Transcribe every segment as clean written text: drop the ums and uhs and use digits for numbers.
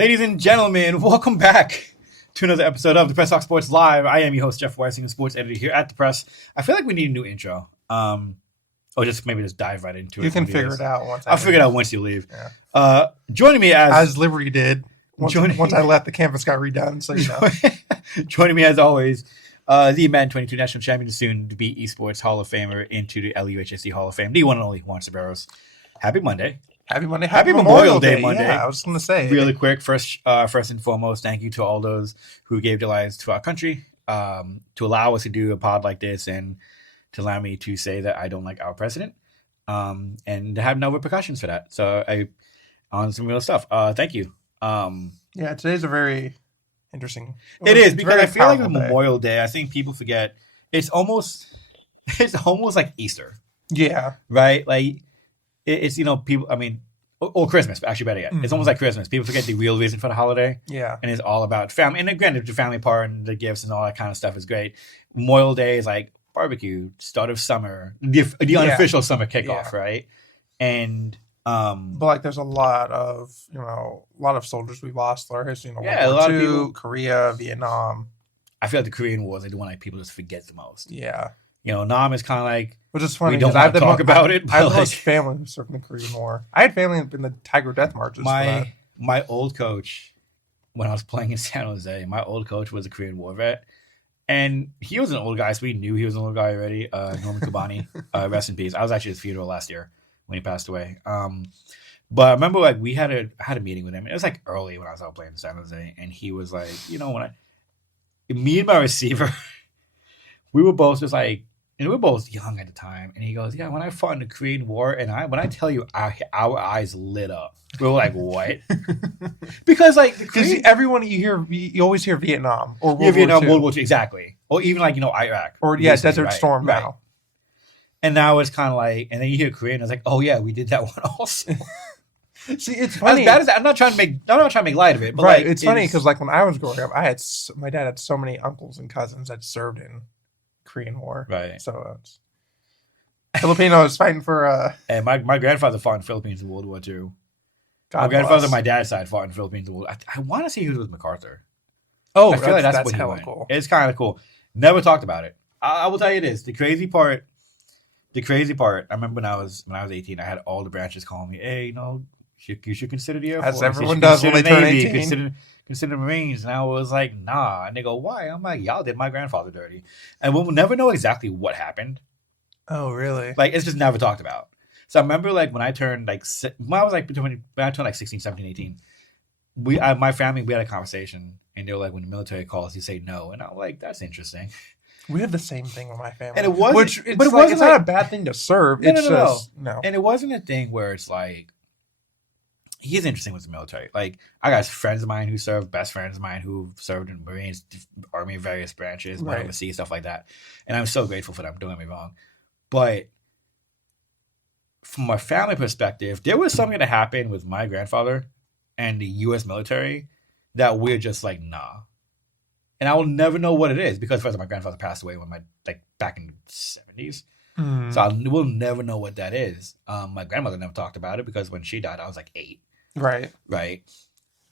Ladies and gentlemen, welcome back to another episode of the Press Talk Sports Live. I am your host, Jeff Weissing, sports editor here at the Press. I feel like we need a new intro. Or just maybe just dive right into it. You can figure it out once I'll figure it out once you leave. Yeah. Joining me as Liberty did. Once I left, the campus got redone. So you know. Joining me as always, the Madden 22 national champion, soon to be esports Hall of Famer into the LUHSC Hall of Fame, the one and only Juan Ceballos. Happy Monday. Happy Monday. Happy Memorial Day Monday. Yeah, I was going to say. Really quick, first and foremost, thank you to all those who gave their lives to our country, to allow us to do a pod like this and to allow me to say that I don't like our president, and to have no repercussions for that. So on some real stuff. Thank you. Yeah, today's a very interesting. It is, because I feel like the Memorial Day, I think people forget it's almost like Easter. Yeah. Right? Like it's, people, I mean, or Christmas, actually better yet. Mm-hmm. It's almost like Christmas. People forget the real reason for the holiday. Yeah. And it's all about family. And again, the family part and the gifts and all that kind of stuff is great. Memorial Day is like barbecue, start of summer, the unofficial summer kickoff, right? And but like there's a lot of soldiers we've lost through our history. A lot of people, Korea, Vietnam. I feel like the Korean War is like the one like people just forget the most. Yeah. Nam is kind of like, which is funny. We don't want to talk about it. I have most family who served in the Korean War. I had family in the Tiger Death Marches. My old coach, when I was playing in San Jose, my old coach was a Korean War vet. And he was an old guy, so we knew he was an old guy already. Norman Kabani, rest in peace. I was actually at his funeral last year when he passed away. But I remember like I had a meeting with him. It was like early when I was out playing in San Jose, and he was like, me and my receiver, we were both just like, and we were both young at the time. And he goes, "Yeah, when I fought in the Korean War, and when I tell you, our eyes lit up. We were like, what?" Because everyone you always hear Vietnam or World War II, exactly, or even like Iraq or Desert Storm now. Right. And now it's kind of like, and then you hear Korean, it's like, oh yeah, we did that one also. See, it's funny. As bad as I'm not trying to make light of it, but right. It's funny because like when I was growing up, my dad had so many uncles and cousins that served in Korean War. Right. So Filipinos fighting for. And my grandfather fought in the Philippines in World War II. God my grandfather on bless. my dad's side fought in the Philippines in World War. I want to say he was with MacArthur. Oh, I feel like that's hella what he went. cool. It's kind of cool. Never talked about it. I will tell you this: the crazy part. I remember when I was 18, I had all the branches calling me, "Hey, you should consider the Air Force." As everyone does when they turn 18. Consider Marines. And I was like, nah. And they go, why? I'm like, y'all did my grandfather dirty. And we'll never know exactly what happened. Oh, really? Like, it's just never talked about. So I remember like when I turned like 16, 17, 18, my family, we had a conversation. And they were like, when the military calls, you say no. And I'm like, that's interesting. We had the same thing with my family. And it wasn't, it's not a bad thing to serve. No. And it wasn't a thing where it's like, he's interesting with the military. Like, I got friends of mine who served, best friends of mine who served in Marines, Army, various branches, went overseas, stuff like that. And I'm so grateful for them, don't get me wrong. But from a family perspective, there was something that happened with my grandfather and the U.S. military that we're just like, nah. And I will never know what it is because first of all, my grandfather passed away back in the 70s. Mm. So we'll never know what that is. My grandmother never talked about it because when she died, I was like 8. Right.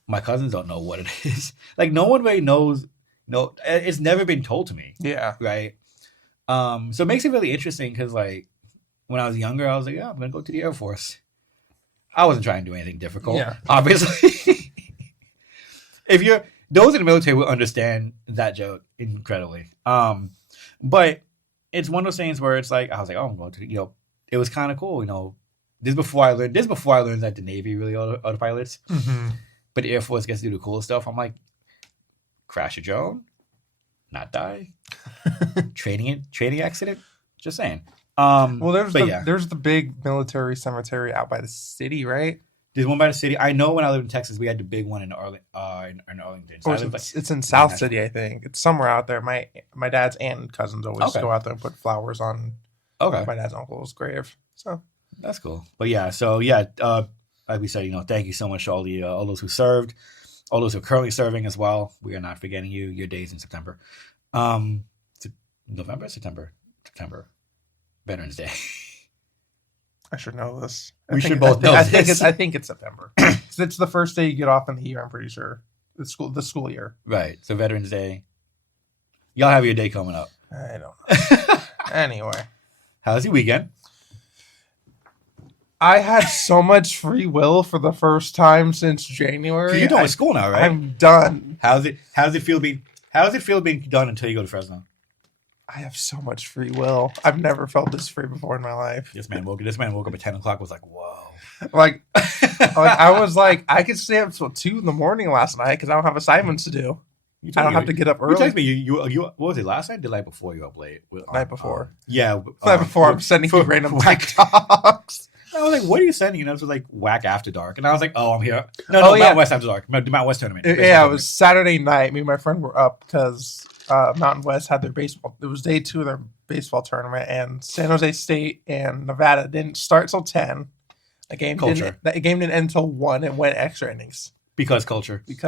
My cousins don't know what it is. Like no one really knows. No, it's never been told to me. Yeah. Right. So it makes it really interesting because like when I was younger, I was like, yeah, I'm gonna go to the Air Force. I wasn't trying to do anything difficult. Yeah. Obviously. Those in the military will understand that joke incredibly. But it's one of those things where it's like I was like, oh, I'm going to it was kind of cool, This is before I learned that the Navy really autopilots. Mm-hmm. But the Air Force gets to do the cool stuff. I'm like, crash a drone, not die, training accident. Just saying. Well, there's the big military cemetery out by the city, right? There's one by the city. I know when I lived in Texas, we had the big one in Arlington. So it's in South City, I think. It's somewhere out there. My dad's aunt and cousins always go out there and put flowers on my dad's uncle's grave. So that's cool. But like we said, thank you so much to all those who served, all those who are currently serving as well. We are not forgetting you. Your days in September, September, Veterans Day. I should know this. We should both know this. I think it's September. It's the first day you get off in the year, I'm pretty sure. The school year. Right. So Veterans Day. Y'all have your day coming up. I don't know. Anyway. How's your weekend? I had so much free will for the first time since January. You're done with school now, right? I'm done. How's it feel being done until you go to Fresno? I have so much free will. I've never felt this free before in my life. This man woke up at 10 o'clock. Was like, whoa. Like I was like, I could stay up till 2 a.m. last night because I don't have assignments to do. I don't have to get up early. You texted me. You what was it last night? The night before you were up late. Night before. Yeah. Night before. I'm sending you random TikToks. I was like, what are you sending? And I was like, whack after dark. And I was like, oh, I'm here. No, Mountain West after dark. The Mountain West tournament. It was Saturday night. Me and my friend were up because Mountain West had their baseball. It was day 2 of their baseball tournament, and San Jose State and Nevada didn't start till 10. The game didn't end until 1. It went extra innings. Because culture. It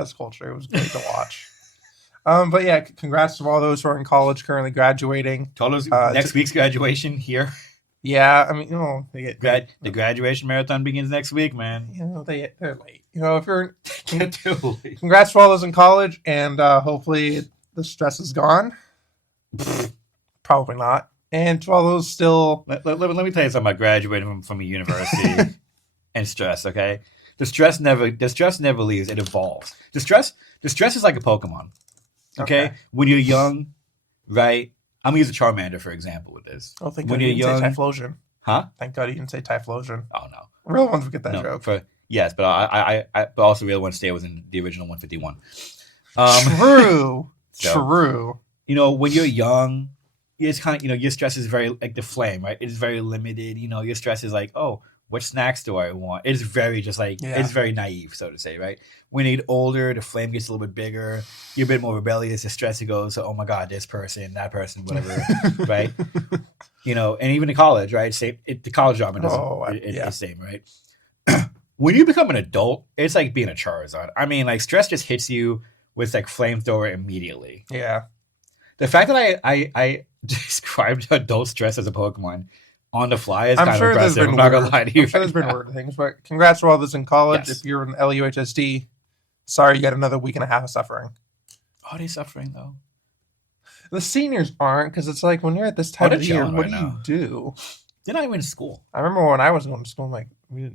was great to watch. But yeah, congrats to all those who are in college currently graduating. Next week's graduation here. Yeah, I mean, the graduation marathon begins next week, man. They're late. If you're congrats to all those in college, and hopefully the stress is gone. Probably not. And to all those still, let me tell you something about graduating from a university and stress. Okay, the stress never leaves. It evolves. The stress is like a Pokemon. Okay, when you're young, right? I'm gonna use a Charmander for example with this. Oh, thank God you didn't say Typhlosion. Huh? Thank God you didn't say Typhlosion. Oh no, real ones would get that joke. Yes, but I but also real ones stay within the original 151. True. So, true. When you're young, it's kind of your stress is very like the flame, right? It's very limited. Your stress is like, oh, what snacks do I want? It's very just like it's very naive, so to say, right? When you get older, the flame gets a little bit bigger. You're a bit more rebellious. The stress goes, oh my God, this person, that person, whatever, right? And even in college, right? The college job is the same, right? When you become an adult, it's like being a Charizard. I mean, like stress just hits you with like flamethrower immediately. Yeah. The fact that I described adult stress as a Pokemon on the fly is kind of impressive. I'm not gonna lie to you. I'm sure there's been weird things, but congrats to all those in college. Yes. If you're in LUHSD, sorry you got another week and a half of suffering. Are they suffering though? The seniors aren't, because it's like when you're at this time of the year, what do you do? They're not even in school. I remember when I was going to school, I'm like, the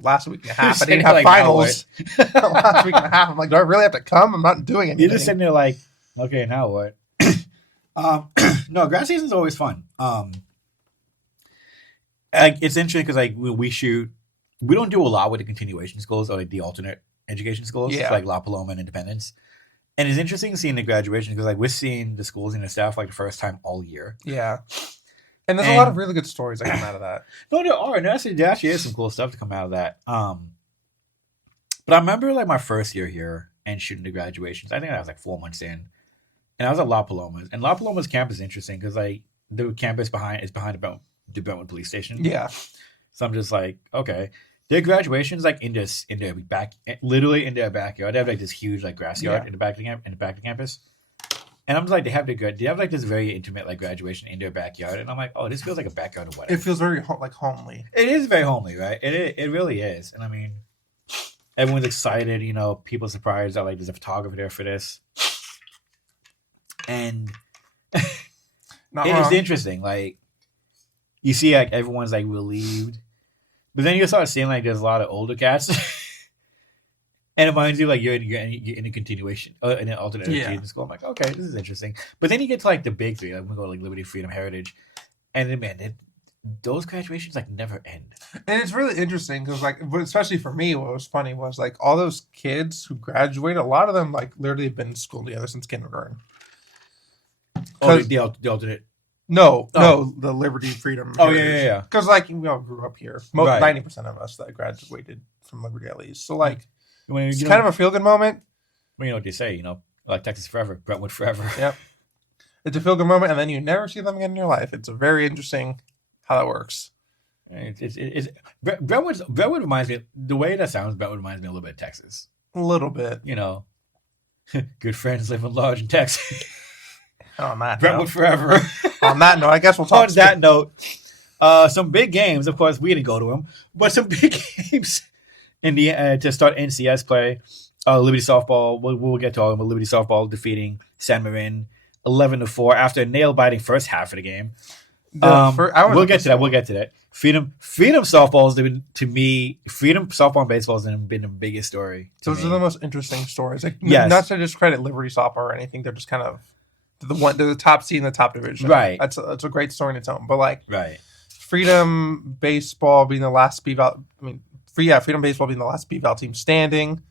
last week and a half, I didn't have finals. Last week and a half, I'm like, do I really have to come? I'm not doing anything. You're just sitting there like, okay, now what? No, grad season's always fun. It's interesting because like we don't do a lot with the continuation schools or like the alternate education schools, like La Paloma and Independence. And it's interesting seeing the graduation because like we're seeing the schools and the staff like the first time all year. Yeah. And there's a lot of really good stories that come out of that. No, there are. And there actually is some cool stuff to come out of that. But I remember like my first year here and shooting the graduations. I think I was like 4 months in. And I was at La Paloma's. And La Paloma's campus is interesting because like the campus behind the Brentwood police station. Yeah. So I'm just like, okay. Their graduation's like in their back, literally in their backyard. They have like this huge like grass yard in the back of the campus. And I'm just like, they have like this very intimate like graduation in their backyard, and I'm like, oh, this feels like a backyard of wedding. It feels very like homely. It is very homely, right? It really is. And I mean, everyone's excited. People surprised that like there's a photographer there for this, and it's interesting. Like you see, like everyone's like relieved, but then you start seeing like there's a lot of older cats. And it reminds you like you're in a continuation, in an alternate education school. I'm like, okay, this is interesting. But then you get to like the big three, like we go to like Liberty, Freedom, Heritage, and then man, those graduations like never end. And it's really interesting because like, especially for me, what was funny was like all those kids who graduated, a lot of them like literally have been in school together since kindergarten. Oh, the alternate. No, the Liberty, Freedom. Oh yeah. Because like we all grew up here. 90% of us that graduated from Liberty at least. So like. It's kind of a feel-good moment. Well, you know what they say, like Texas forever, Brentwood forever. Yep. It's a feel-good moment, and then you never see them again in your life. It's a very interesting how that works. Brentwood reminds me, the way that sounds, Brentwood reminds me a little bit of Texas. A little bit. Good friends living large in Texas. On that Brentwood forever. On that note, I guess we'll talk. On that note. Some big games, of course, we didn't go to them, but some big games in the to start NCS play. Liberty softball. We'll get to all of them. But Liberty softball defeating San Marin 11-4 after a nail biting first half of the game. We'll get to that. We'll get to that. Freedom softball has been, to me, Freedom softball and baseball has been the biggest story. Those are the most interesting stories. Like, yes. Not to discredit Liberty softball or anything. They're just kind of they're the top seed in the top division. Right. That's a great story in its own. But like, right. Freedom baseball being the last Freedom baseball being the last B-Val team standing,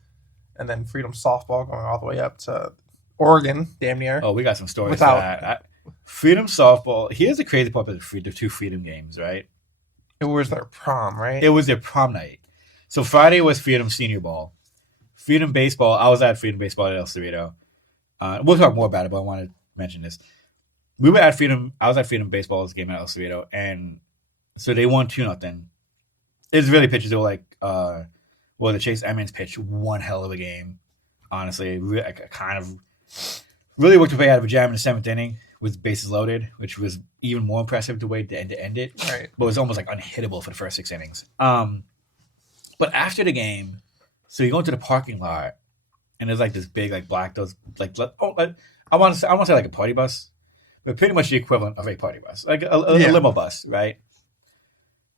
and then Freedom softball going all the way up to Oregon, damn near. Oh, we got some stories for that. Freedom softball. Here's the crazy part of the two Freedom games, right? It was their prom, right? It was their prom night. So Friday was Freedom senior ball. Freedom baseball. I was at Freedom baseball at El Cerrito. We'll talk more about it, but I want to mention this. We were at Freedom. I was at Freedom baseball's game at El Cerrito, and so they won 2-0. It's really pitches. They were like, the Chase Emmons pitch, one hell of a game. Honestly, kind of really worked a way out of a jam in the 7th inning with bases loaded, which was even more impressive the way to end it. Right. But it was almost like unhittable for the first 6 innings. But after the game, so you go into the parking lot, and there's like this big like black I want to say like a party bus, but pretty much the equivalent of a party bus, like a limo bus, right?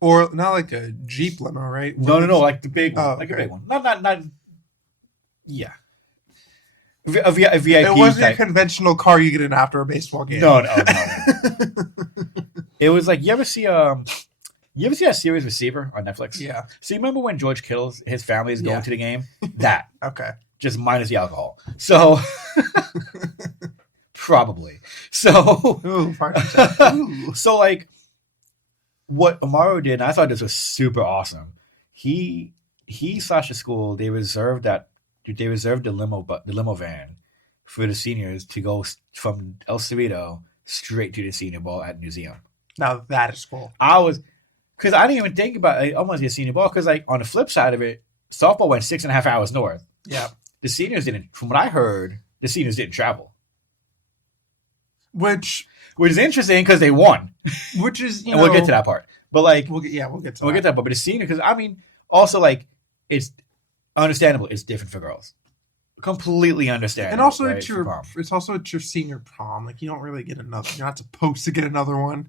Or not like a Jeep limo, right? No, like the big one, a big one. Not. Yeah. A VIP. It wasn't a conventional car you get in after a baseball game. No. It was like you ever see that series Receiver on Netflix? Yeah. So you remember when George Kittle's his family is going to the game? That. Okay. Just minus the alcohol. So probably. So so like what Amaro did, and I thought this was super awesome. He / the school, they reserved the limo van for the seniors to go from El Cerrito straight to the senior ball at the museum. Now that is cool. Because I didn't even think about almost the senior ball, because like on the flip side of it, softball went 6.5 hours north. Yeah. The seniors didn't, from what I heard, the seniors didn't travel. Which is interesting because they won. Which is, and we'll get to that part. But like, we'll get to that. We'll get to that part. But the senior, because I mean, also like, it's understandable. It's different for girls. Completely understandable. And also, right, it's also at your senior prom. Like, you don't really get another. You're not supposed to get another one.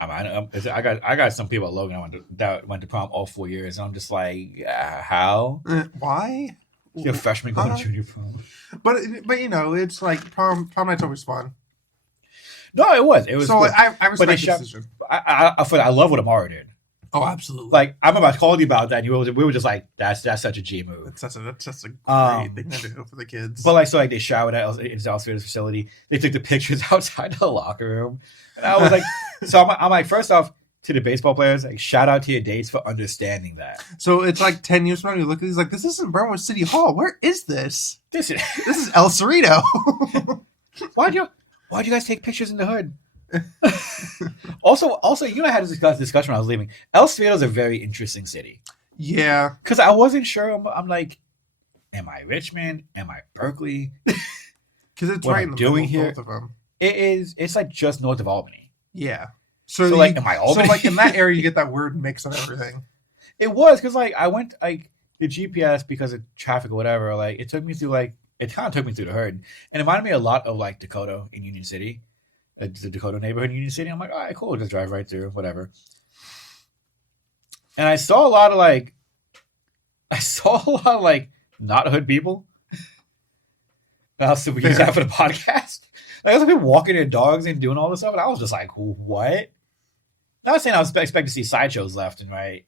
I got some people at Logan that went to prom all 4 years, and I'm just like, how? Why? You're a freshman going to junior prom. But it's like prom night's always fun. No, it was. So cool. I respect the decision. I love what Amaro did. Oh, absolutely. Like, I'm about to call you about that, and we were just like, that's such a G move. That's a great thing to do for the kids. But like, they showered at Elsevia's facility. They took the pictures outside the locker room, and I was like, so I'm like, first off, to the baseball players, like, shout out to your dates for understanding that. So it's like 10 years from now, you look at these like, this isn't Brentwood City Hall. Where is this? This is El Cerrito. Why'd you guys take pictures in the hood? also, you know, I had this discussion when I was leaving. El Cerrito is a very interesting city. Yeah, because I wasn't sure. I'm like, am I Richmond? Am I Berkeley? Because it's right in the middle of both of them. It is. It's like just north of Albany. Yeah. So like, am I Albany? So like in that area, you get that weird mix of everything. It was because like I went like the GPS because of traffic or whatever. Like it took me through it kind of took me through the hood, and it reminded me a lot of like Dakota in Union City. The Dakota neighborhood in Union City. I'm like, all right, cool. Just drive right through, whatever. And I saw a lot of not hood people. And I was super use that for the podcast. Like, I was people walking their dogs and doing all this stuff, and I was just like, what? Not saying I was expect to see sideshows left and right,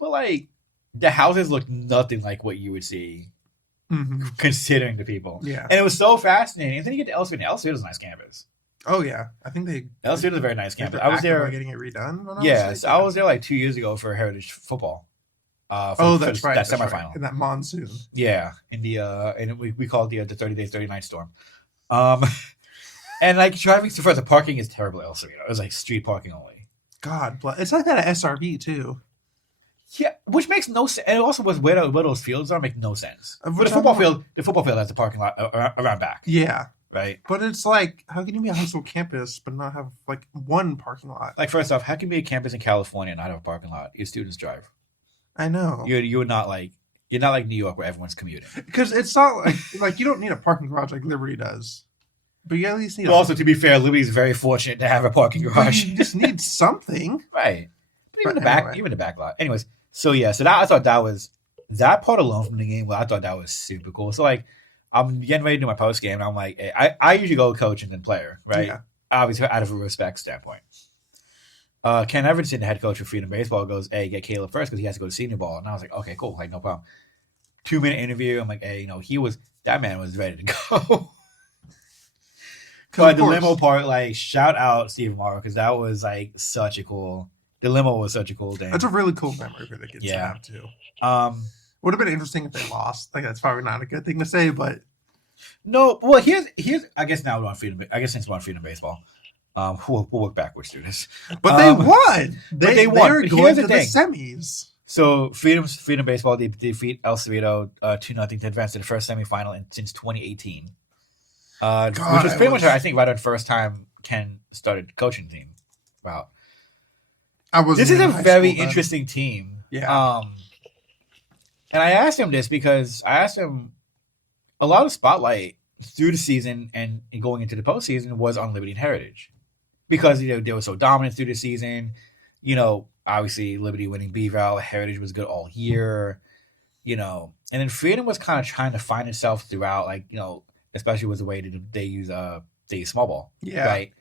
but like the houses looked nothing like what you would see, considering the people. Yeah, and it was so fascinating. And then you get to Elsevier. Elsevier is a nice campus. Oh yeah, I think Elsevier is a very nice campus. I was there getting it redone. Yes, I was there like 2 years ago for Heritage football. That's right. That semifinal. Right. In that monsoon. Yeah, in the and we call it the 30 days 30 night storm. And like driving to first, the parking is terrible. Also, it was like street parking only. God, it's like that at SRB too. Yeah, which makes no sense. And it also where those fields are make no sense. But the football field has the parking lot around back. Yeah, right? But it's like, how can you be a high school campus but not have like one parking lot? Like, first off, how can you be a campus in California and not have a parking lot? Your students drive. I know. You're not like New York where everyone's commuting. Because it's not like you don't need a parking garage like Liberty does. But you at least need But also, to be fair, Liberty's very fortunate to have a parking garage. You just need something. Right. But even But the back lot. Anyways, so that I thought that was that part alone from the game. Well, I thought that was super cool. So like, I'm getting ready to do my post game, and I'm like, hey, I usually go coach and then player, right? Yeah. Obviously, out of a respect standpoint. Ken Everton, the head coach of Freedom Baseball, goes, "Hey, get Caleb first because he has to go to senior ball." And I was like, "Okay, cool, like no problem." 2-minute interview. I'm like, "Hey, that man was ready to go." But the limo part, like, shout out Steve Morrow because that was like the limo was such a cool thing. That's a really cool memory for the kids to have too. Would have been interesting if they lost. Like that's probably not a good thing to say, but no. Well, here's I guess now we're on Freedom. I guess since we're on Freedom Baseball, we'll work backwards through this. But they won. They won. They're going to the semis. So Freedom Baseball they defeat El Cerrito 2-0 to advance to the first semifinal since 2018. Which was pretty much I think right at the first time Ken started coaching the team. Wow. This is a very interesting team. Yeah. And I asked him this because a lot of spotlight through the season and going into the postseason was on Liberty and Heritage because they were so dominant through the season. Obviously Liberty winning B-Val, Heritage was good all year. And then Freedom was kind of trying to find itself throughout, like especially with the way that they use small ball, right?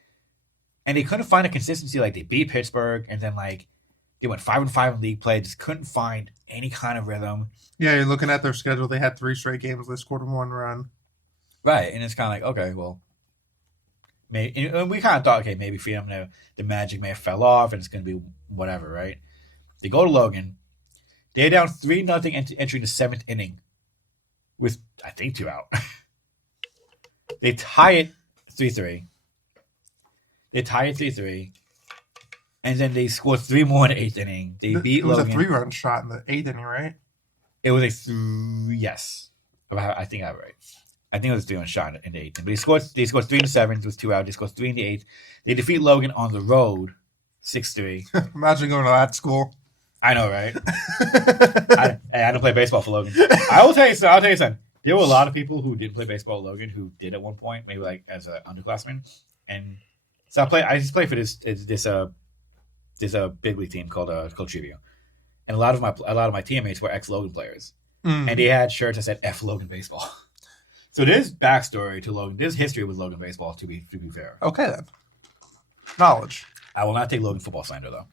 And they couldn't find a consistency. Like they beat Pittsburgh, and then like they went 5-5 in league play, just couldn't find any kind of rhythm. Yeah, you're looking at their schedule. They had 3 straight games. They scored 1 run. Right, and it's kind of like, okay, well, maybe. And we kind of thought, okay, maybe Freedom, the magic may have fell off, and it's going to be whatever, right? They go to Logan. They're down 3-0 entering the 7th inning with, I think, 2 out. They tie it 3-3. And then they score 3 more in the 8th inning. They beat Logan. It was a 3-run shot in the 8th inning, right? It was yes. I think I have it right. I think it was a 3-run shot in the 8th. But they scored 3 in the 7th. It was 2 out. They scored 3 in the 8th. They defeat Logan on the road 6-3. Imagine going to that school. I know, right? I don't play baseball for Logan. I will tell you something. There were a lot of people who didn't play baseball at Logan who did at one point, maybe like as an underclassman. And so I just play for this big league team called Trivia. And a lot of my teammates were ex-Logan players. And they had shirts that said F Logan Baseball. So there's backstory to Logan. There's history with Logan Baseball, to be fair. Okay, then. Knowledge. I will not take Logan football slander, though.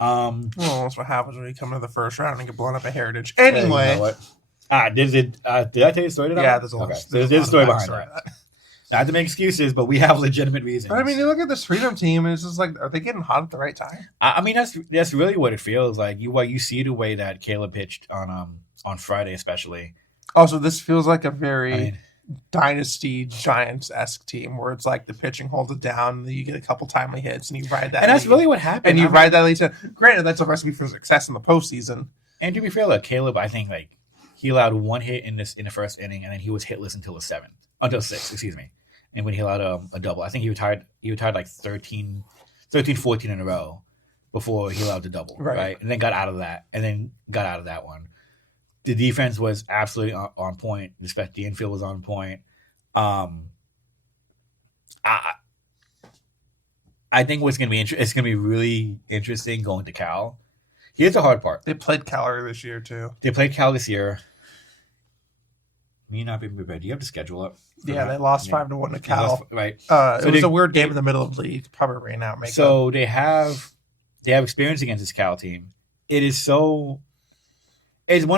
Well, that's what happens when you come to the first round and get blown up at Heritage. Anyway. You know what? Did I tell you the story? Yeah, there's a story behind that. Not to make excuses, but we have legitimate reasons. But I mean, you look at this Freedom team, and it's just like, are they getting hot at the right time? I mean, that's really what it feels like. You see the way that Caleb pitched on Friday, especially. Oh, so this feels like a very Dynasty Giants-esque team where it's like the pitching holds it down, and then you get a couple timely hits, and you ride that. And that's really what happened. And you ride that lead. Granted, that's a recipe for success in the postseason. And to be fair, Caleb, I think he allowed 1 hit in the first inning, and then he was hitless until 6, excuse me. And when he allowed a double, I think he retired like 13, 14 in a row before he allowed the double, right? And then got out of that one. The defense was absolutely on point. The infield was on point. I think what's going to be it's going to be really interesting going to Cal. Here's the hard part. They played Cal this year too. They played Cal this year. Me not being prepared. Do you have to schedule up? Yeah, they lost 5-1 to Cal. Right. It was a weird game in the middle of the league. Probably rain out. So they have experience against this Cal team. It's one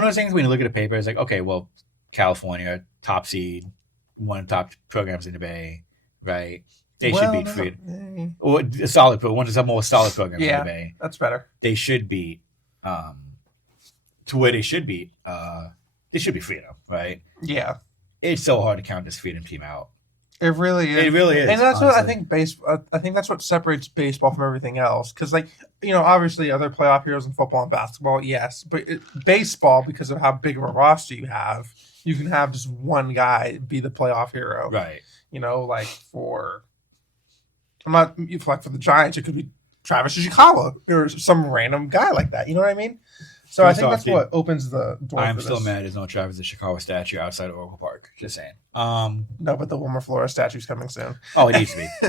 of those things when you look at the paper, it's like, okay, well, California, top seed, one of the top programs in the Bay, right? They should beat Freedom. Or a solid program, one of the more solid programs in the Bay. That's better. They should beat to where they should beat Freedom, right? Yeah. It's so hard to count this Freedom team out. It really is. It really is. And that's honestly what I think I think that's what separates baseball from everything else. Because, obviously other playoff heroes in football and basketball, yes. But baseball, because of how big of a roster you have, you can have just one guy be the playoff hero. Right. You know, like for the Giants, it could be Travis Ishikawa or some random guy like that. You know what I mean? So I think that's what opens the door. I'm still mad there's no Travis Ishikawa statue outside of Oracle Park. Just saying. No, but the Wilmer Flores statue's coming soon. Oh, it needs to be.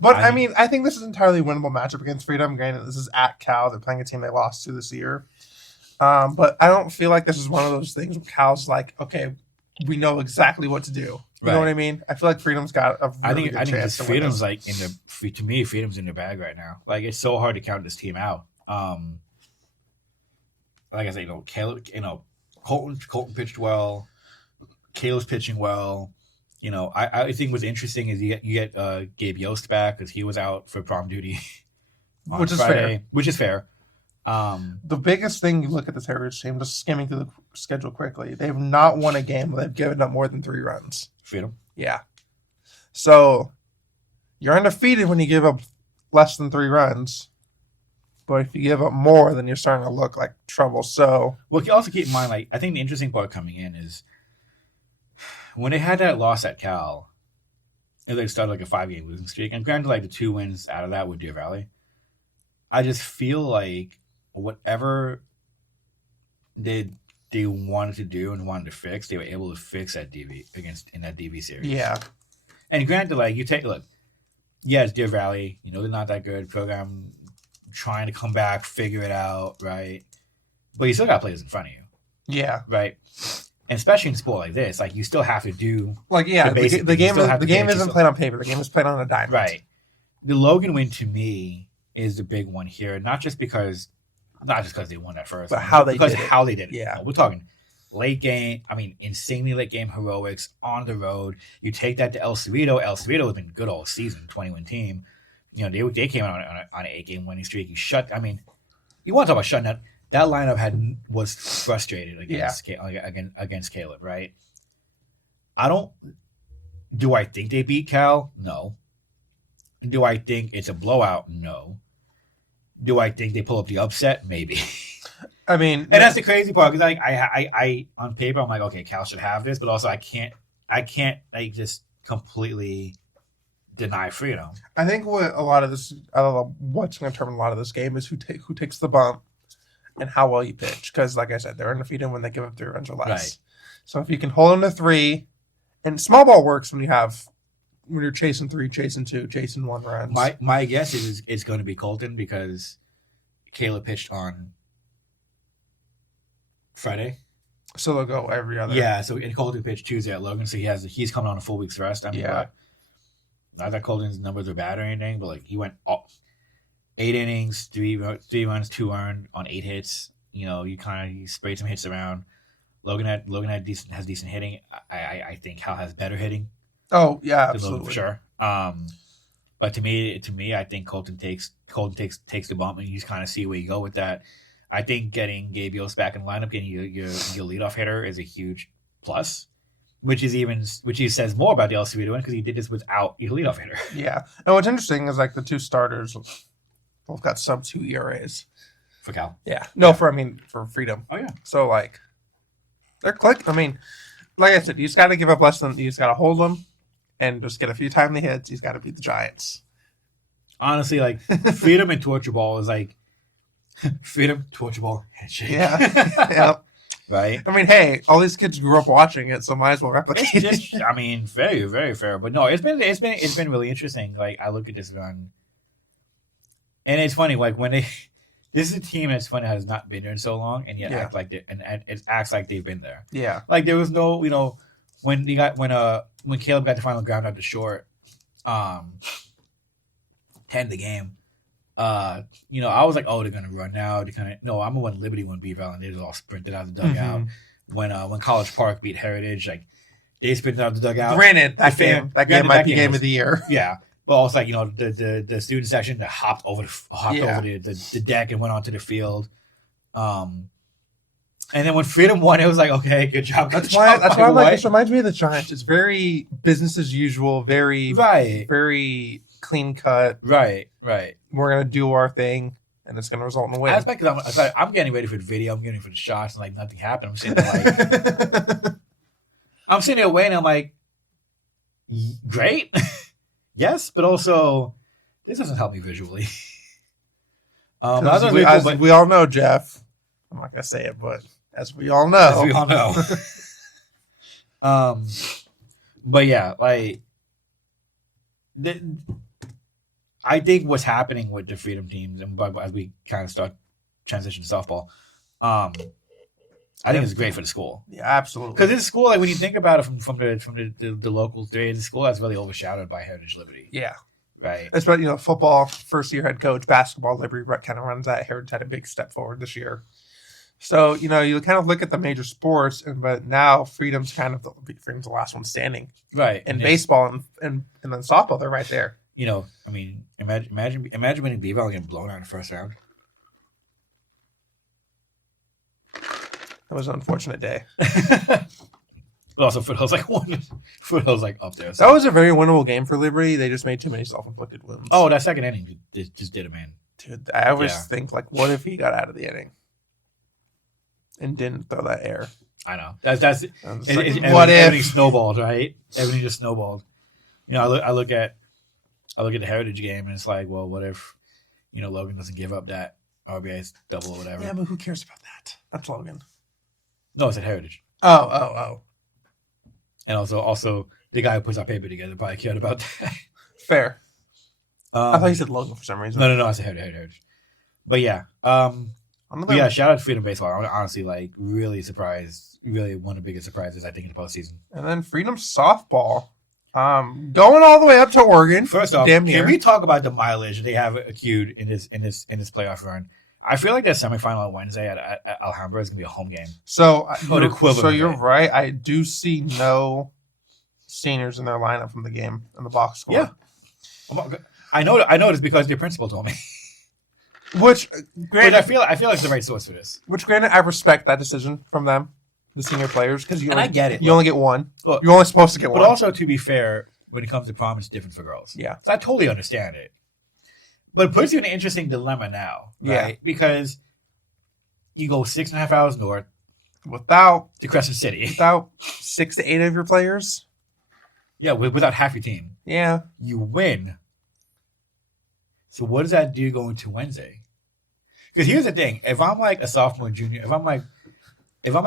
But I mean, I think this is entirely a winnable matchup against Freedom. Granted, this is at Cal. They're playing a team they lost to this year. But I don't feel like this is one of those things where Cal's like, okay, we know exactly what to do. You know what I mean? I feel like Freedom's got a really good chance to win Freedom's this. like to me, Freedom's in their bag right now. Like it's so hard to count this team out. Like I said, Caleb, Colton pitched well. Caleb's pitching well. I think what's interesting is you get Gabe Yost back because he was out for prom duty on Which is Friday, fair. which is fair. The biggest thing you look at this Heritage team, just skimming through the schedule quickly, they've not won a game where they've given up more than 3 runs. Freedom. Yeah. So you're undefeated when you give up less than 3 runs. But if you give up more, then you're starting to look like trouble. So, well, you also keep in mind, like I think the interesting part coming in is when they had that loss at Cal, they started like a 5-game losing streak, and granted, like the 2 wins out of that with Deer Valley, I just feel like whatever they wanted to do and wanted to fix, they were able to fix at DV in that DV series. yeah. And granted, like it's Deer Valley. They're not that good program. Trying to come back, figure it out, right? But you still got players in front of you, Yeah. right? And especially in sport like this, like you still have to do the game isn't played on paper. The game is played on a diamond. Right. The Logan win to me is the big one here, not just because they won that first, but how they did it. Yeah. We're talking late game. I mean, insanely late game heroics on the road. You take that to El Cerrito. El Cerrito has been good all season, 20-win team. They came out on an 8-game winning streak. You want to talk about shutting out. That lineup was frustrated against Caleb, right? Do I think they beat Cal? No. Do I think it's a blowout? No. Do I think they pull up the upset? Maybe. I mean, and that's the crazy part because I on paper I'm like, okay, Cal should have this, but also I can't like just completely deny Freedom. I think what what's going to determine a lot of this game is who takes the bump and how well you pitch. Because, like I said, they're undefeated when they give up 3 runs or less. Right. So if you can hold them to 3, and small ball works when you're chasing 3, chasing 2, chasing 1 runs. My guess is it's going to be Colton because Caleb pitched on Friday. So they'll go every other. Yeah. So and Colton pitched Tuesday at Logan, so he's coming on a full week's rest. I mean, not that Colton's numbers are bad or anything, but like he went 8 innings, 3 runs, 2 earned on 8 hits. You sprayed some hits around. Logan has decent hitting. I think Cal has better hitting. Oh yeah, absolutely Logan for sure. But to me, I think Colton takes the bump, and you just kind of see where you go with that. I think getting Gabe Yost back in the lineup, getting your leadoff hitter is a huge plus. Which says more about the LCB win because he did this without your leadoff hitter. Yeah. And what's interesting is like the 2 starters both got sub-2 ERAs. For Cal? Yeah. No, for Freedom. Oh, yeah. So, like, they're click. I mean, like I said, you just got to give up less than, you just got to hold them and just get a few timely hits. He's got to beat the Giants. Honestly, like, Freedom and Torture Ball is like, Freedom, Torture Ball, handshake. Yeah. Yeah. Right? I mean, hey, all these kids grew up watching it, so might as well replicate it. I mean, very, very fair. But no, it's been really interesting. Like I look at this run, and it's funny. Like this is a team that's funny has not been there in so long, and yet it acts like they've been there. Yeah. Like there was no, when Caleb got the final ground out to short, 10 the game. I was like, oh, they're gonna run now. I'm gonna when Liberty won beat Valley, they just all sprinted out of the dugout. Mm-hmm. When College Park beat Heritage, like they sprinted out of the dugout. Granted, that game might be game of the year. Yeah, but also like the student section that hopped over the deck and went onto the field. And then when Freedom won, it was like, okay, good job. That's why I'm like, this reminds me of the Giants. It's very business as usual, very very clean cut. Right. We're gonna do our thing, and it's gonna result in a win. I'm getting ready for the video. I'm getting ready for the shots, and like nothing happened. I'm sitting there like, I'm sitting there waiting. I'm like, great, yes, but also this doesn't help me visually. As we all know, Jeff. I'm not gonna say it, but as we all know, but yeah, like I think what's happening with the Freedom teams, and as we kind of start transition to softball, I think it's great for the school. Yeah, absolutely. Because this school, like when you think about it from the local the school that's really overshadowed by Heritage Liberty. Yeah. Right. Especially, football, first year head coach, basketball, Liberty kind of runs that. Heritage had a big step forward this year. So, you kind of look at the major sports, but now Freedom's the last one standing. Right. And baseball and then softball, they're right there. I mean, imagine winning Beaver and getting blown out in the first round. That was an unfortunate day. But also Foothill's like up there. So. That was a very winnable game for Liberty. They just made too many self-inflicted wounds. Oh, that second inning just did it, man. Dude, I always think, what if he got out of the inning and didn't throw that air? I know. That's what if everything snowballed, right? Everything just snowballed. I look at the Heritage game and it's like, well, what if Logan doesn't give up that RBI double or whatever? Yeah, but who cares about that? That's Logan. No, it's at Heritage. Oh. And also the guy who puts our paper together probably cared about that. Fair. I thought you said Logan for some reason. No, I said Heritage. But yeah. Shout out to Freedom Baseball. I'm honestly really surprised. Really one of the biggest surprises I think in the postseason. And then Freedom Softball. Going all the way up to Oregon. First off, damn near. Can we talk about the mileage they have accrued in this playoff run? I feel like that semifinal on Wednesday at Alhambra is gonna be a home game. So you're right. I do see no seniors in their lineup from the game in the box score. Yeah, I know this because their principal told me. Which, granted, I feel like it's the right source for this. Which, granted, I respect that decision from them, the senior players, because I get it. You only get one. Look, you're only supposed to get one. But also, to be fair, when it comes to prom, it's different for girls. Yeah, so I totally understand it. But it puts you in an interesting dilemma now, right? Yeah. Because you go 6.5 hours north to Crescent City. Without 6 to 8 of your players? Yeah, without half your team. Yeah. You win. So what does that do going to Wednesday? Because here's the thing. If I'm like a sophomore, junior, if I'm like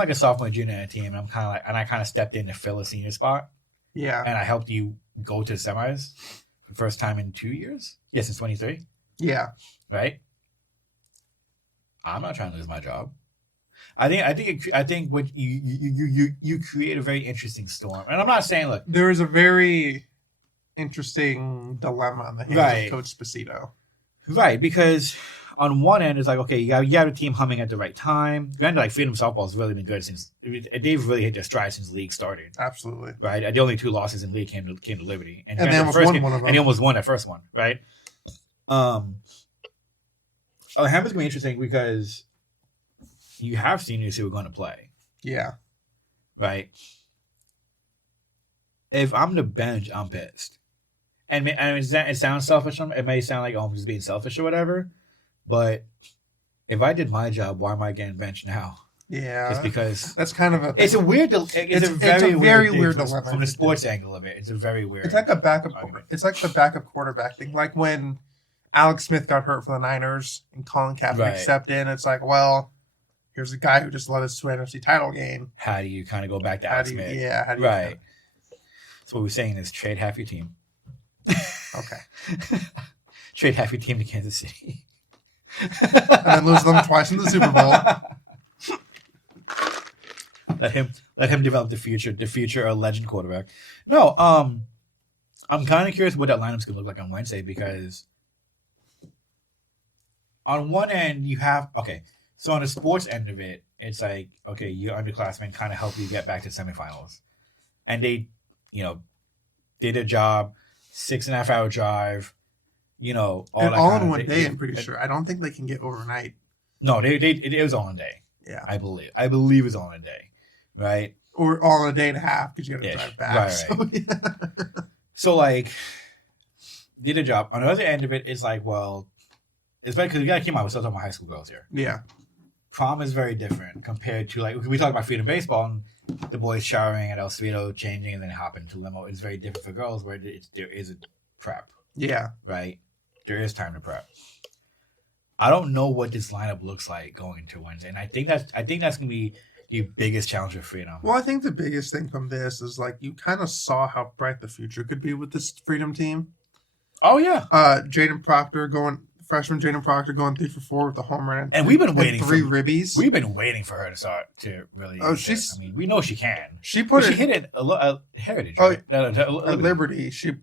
a sophomore, junior in a team, and I kind of stepped in to fill a senior spot. Yeah. And I helped you go to the semis for the first time in 2 years. Yes, since 23. Yeah. Right. I'm not trying to lose my job. I think what you create a very interesting storm, and I'm not saying look. There is a very interesting dilemma on the hands of Coach Spacito. Right, because on one end it's like okay, you have a team humming at the right time. Granted, like Freedom Softball has really been good since they've really hit their stride since league started. Absolutely. Right. The only 2 losses in league came to Liberty, and they almost won one of them. And they almost won that first one. Right. Alhambra's gonna be interesting because you have seniors who are going to play. Yeah. Right. If I'm the bench, I'm pissed. And it sounds selfish. It may sound like I'm just being selfish or whatever. But if I did my job, why am I getting benched now? Yeah. Just because that's kind of a. It's a weird. It's a very weird dilemma from the sports angle of it. It's a very weird. It's like a backup. It's like the backup quarterback thing. Like when Alex Smith got hurt for the Niners and Colin Kaepernick stepped in. It's like, well, here's a guy who just led us to an NFC title game. How do you kind of go back to Alex Smith? Yeah. How do you So what we're saying is trade half your team. Okay. Trade half your team to Kansas City. And then lose them twice in the Super Bowl. Let him develop the future legend quarterback. No, I'm kind of curious what that lineup's gonna look like on Wednesday because on one end you have so on the sports end of it, it's like okay, your underclassmen kind of help you get back to semifinals, and they, did their job, 6.5 hour drive, all in one day. I'm pretty sure. I don't think they can get overnight. No, it was all in a day. Yeah, I believe it was all in a day, right? Or all in a day and a half because you got to drive back. Right. So, yeah. So did a job. On the other end of it, it's like, well, it's better because we got to keep in mind we're still talking about high school girls here. Yeah. prom is very different compared to like we talk about freedom baseball and the boys showering at El Cerrito, changing, and then hopping to limo. It's very different for girls where there is a prep. Yeah. Right? There is time to prep. I don't know what this lineup looks like going into Wednesday, and I think that's gonna be the biggest challenge of freedom. Well, I think the biggest thing from this is like you kind of saw how bright the future could be with this freedom team. Oh yeah. Freshman Jaden Proctor going 3 for 4 with a home run, and we've been waiting three ribbies. We've been waiting for her to start to really. Oh, we know she can. She hit it a Heritage. Oh, right? No, at Liberty. She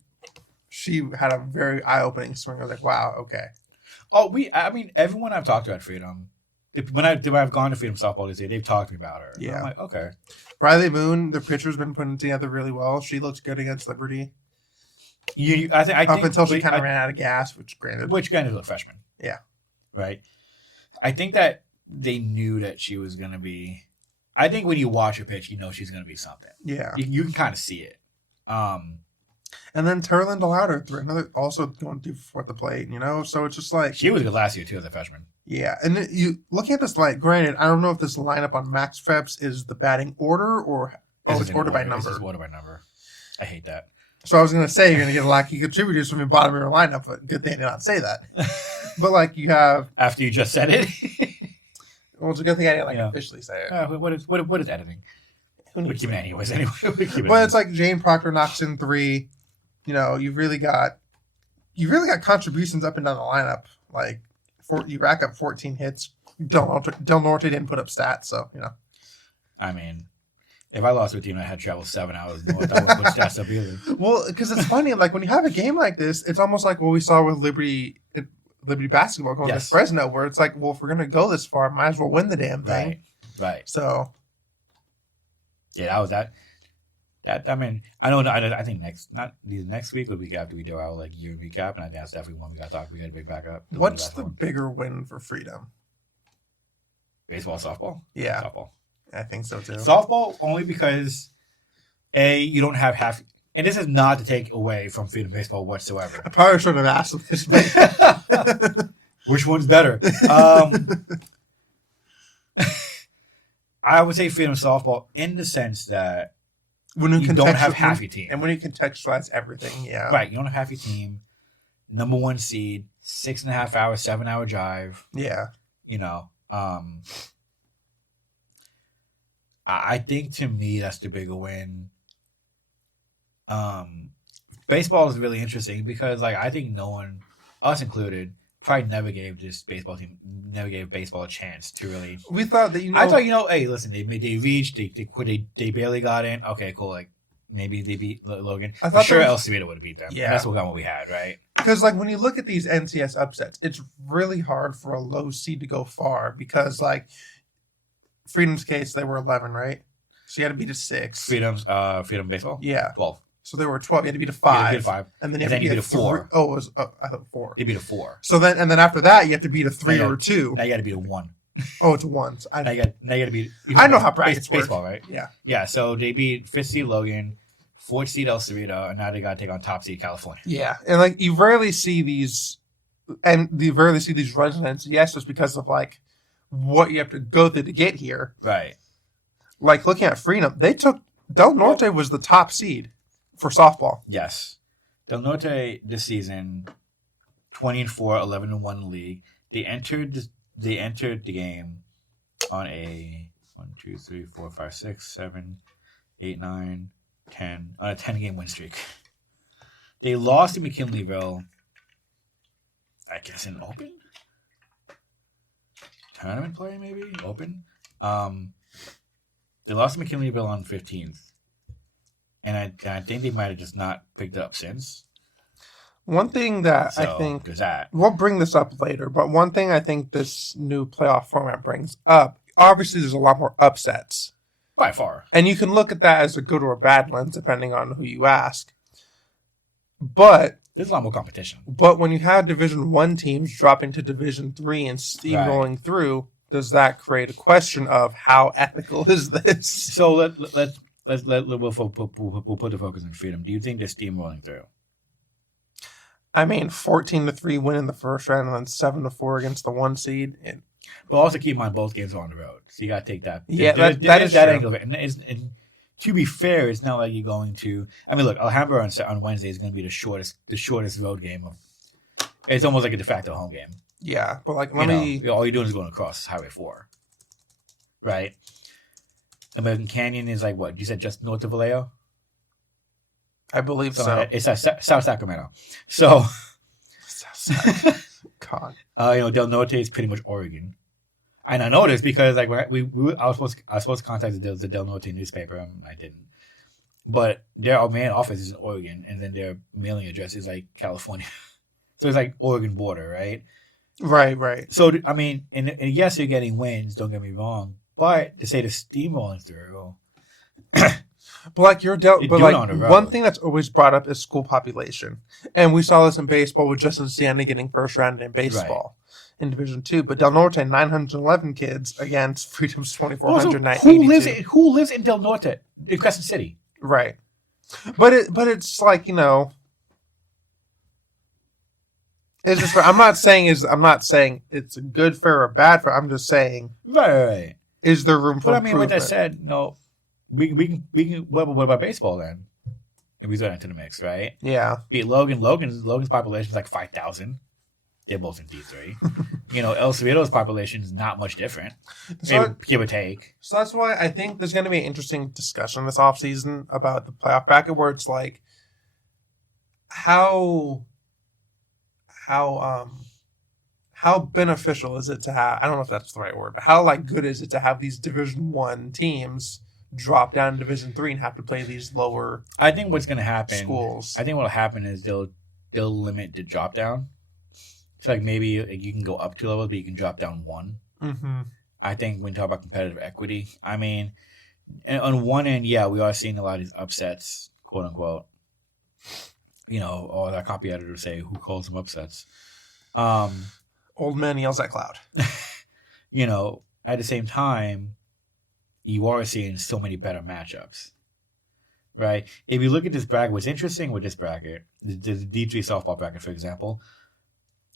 had a very eye-opening swing. I was like, wow, okay. Oh, everyone I've talked to at Freedom, when I've gone to Freedom softball this year, they've talked to me about her. Yeah, I'm like, okay. Riley Moon, the pitcher's been putting together really well. She looks good against Liberty. I think up until she kind of ran out of gas, which granted was a freshman. Yeah, right. I think that they knew that she was going to be. I think when you watch her pitch, you know she's going to be something. Yeah, you can kind of see it. And then Terlin DeLauder threw another, also going 2 for 4 at the plate. So it's just like she was good last year too as a freshman. Yeah, and you looking at this granted, I don't know if this lineup on Max Preps is the batting order or it's order by number. It's order by number. I hate that. So I was going to say you're going to get a lot of key contributors from your bottom of your lineup, but good thing to not say that. But like you have after you just said it. Well, it's a good thing I didn't officially say it. What is editing? We keep it anyways. Anyway, but it's like Jane Proctor knocks in 3. You've really got contributions up and down the lineup. Like you rack up 14 hits. Del Norte didn't put up stats, so I mean. If I lost to a team and I had to travel 7 hours north, I wouldn't put stats up either. Well, because it's funny, like when you have a game like this, it's almost like what we saw with Liberty basketball going to Fresno, where it's like, well, if we're gonna go this far, might as well win the damn thing. Right. So, yeah, that was that. I mean, I don't know. I think next week or week after we do our year recap, and I think that's definitely one we got to talk. We got to bring back up. What's the bigger win for Freedom? Baseball, softball. Yeah, softball. I think so too. Softball only because you don't have half, and this is not to take away from Freedom Baseball whatsoever. I probably should have asked this. Which one's better? I would say Freedom Softball in the sense that when you don't have half your team, and when you contextualize everything, yeah, right. You don't have half your team. Number 1 seed, 6.5 hour, 7 hour drive. Yeah, I think to me that's the bigger win. Baseball is really interesting because I think no one, us included, probably never gave baseball a chance to really. We thought that I thought hey, listen, they reached, they barely got in. Okay, cool. Maybe they beat Logan. I thought El Cerrito would have beat them. Yeah, that's what we had, right? Because when you look at these NCS upsets, it's really hard for a low seed to go far because Freedom's case, they were 11, right? So you had to beat a 6. Freedom Baseball? Yeah. 12. So they were 12. You had to beat a 5. And then you had to beat a 4. I thought 4. They beat a 4. So then after that, you have to beat a 3 or a 2. Now you got to beat a 1. Oh, it's a 1. So now you got to beat. I know how brackets work. Baseball, right? Yeah. Yeah. So they beat 5th seed Logan, 4th seed El Cerrito, and now they got to take on top seed California. Yeah, and you rarely see these, runs in NCS just because of what you have to go through to get here. Right. Looking at Freedom, they took Del Norte was the top seed for softball. Yes. Del Norte this season 20-4, 11-1 in the league. They entered the game on a 1, 2, 3, 4, 5, 6, 7, 8, 9, 10 on a 10-game win streak. They lost to McKinleyville, I guess in open tournament play, maybe open. They lost to McKinleyville on 15th, and I think they might have just not picked it up since. One thing that I think there's that. We'll bring this up later, but one thing I think this new playoff format brings up, obviously, there's a lot more upsets. By far. And you can look at that as a good or a bad lens, depending on who you ask. But there's a lot more competition. But when you have Division I teams dropping to Division III and steamrolling through, does that create a question of how ethical is this? So we'll put the focus on Freedom. Do you think they're steamrolling through? I mean, 14-3 win in the first round and then 7-4 against the 1 seed. But also keep in mind both games are on the road, so you got to take that. Yeah, That is that true. angle of it, and to be fair, it's not like you're going to. I mean, look, Alhambra on Wednesday is going to be the shortest road game. It's almost like a de facto home game. Yeah, but like All you're doing is going across Highway 4, right? American Canyon is like what you said, just north of Vallejo. I believe so. It's South Sacramento. So, God. Del Norte is pretty much Oregon, and I know this because like when I was supposed to contact the Del Norte newspaper, and I didn't. But their main office is in Oregon, and then their mailing address is like California. So it's like Oregon border, right? Right. So I mean, and yes, you're getting wins. Don't get me wrong, but to say the steamrolling through. But like one road. thing that's always brought up is school population, and we saw this in baseball with Justin Stanley getting first round in baseball in Division II. But Del Norte 911 kids against Freedom's 2,482. Who lives in Del Norte in Crescent City? Right, but it's like it's just. I'm not saying it's a good fair or bad fair. I'm just saying Right. Is there room for? But I mean, with that said, no. We can. What about baseball then? If we throw into the mix, right? Yeah. Beat Logan. Logan's population is like 5,000. They're both in D3. El Cerrito's population is not much different, give or take. So that's why I think there's going to be an interesting discussion this offseason about the playoff bracket, where it's like how beneficial is it to have? I don't know if that's the right word, but how good is it to have these Division I teams drop down to Division III and have to play these lower? I think what's going to happen. Schools. I think what'll happen is they'll limit the drop down. So maybe you can go up 2 levels, but you can drop down 1. Mm-hmm. I think when you talk about competitive equity, I mean, on one end, yeah, we are seeing a lot of these upsets, quote unquote. Or that copy editor say who calls them upsets. Old man yells at cloud. At the same time, you are seeing so many better matchups, right? If you look at this bracket, what's interesting with this bracket, the D3 softball bracket, for example,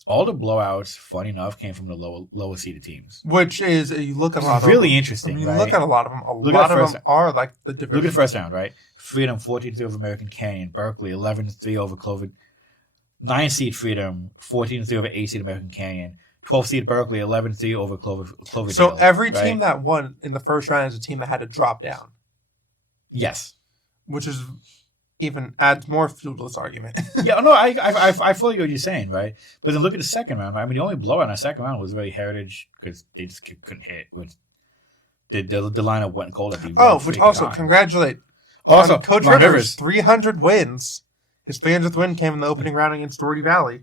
all the blowouts, funny enough, came from the lower seeded teams. Which is, you look at a lot of really them. interesting, You right? look at a lot of them. A lot of them are like the division. Look at the first round, right? Freedom 14-3 over American Canyon. Berkeley 11-3 over Clover. 9 seed Freedom 14-3 over 8 seed American Canyon. 12 seed Berkeley 11-3 over Cloverdale. So every team that won in the first round is a team that had to drop down. Yes, which is even adds more fuel to this argument. Yeah, no, I fully get what you're saying, right? But then look at the second round. Right? I mean, the only blowout in the second round was really Heritage because they just couldn't hit. The lineup went cold at the which also congratulate Coach Rivers 300 wins. His 300th win came in the opening round against Doherty Valley.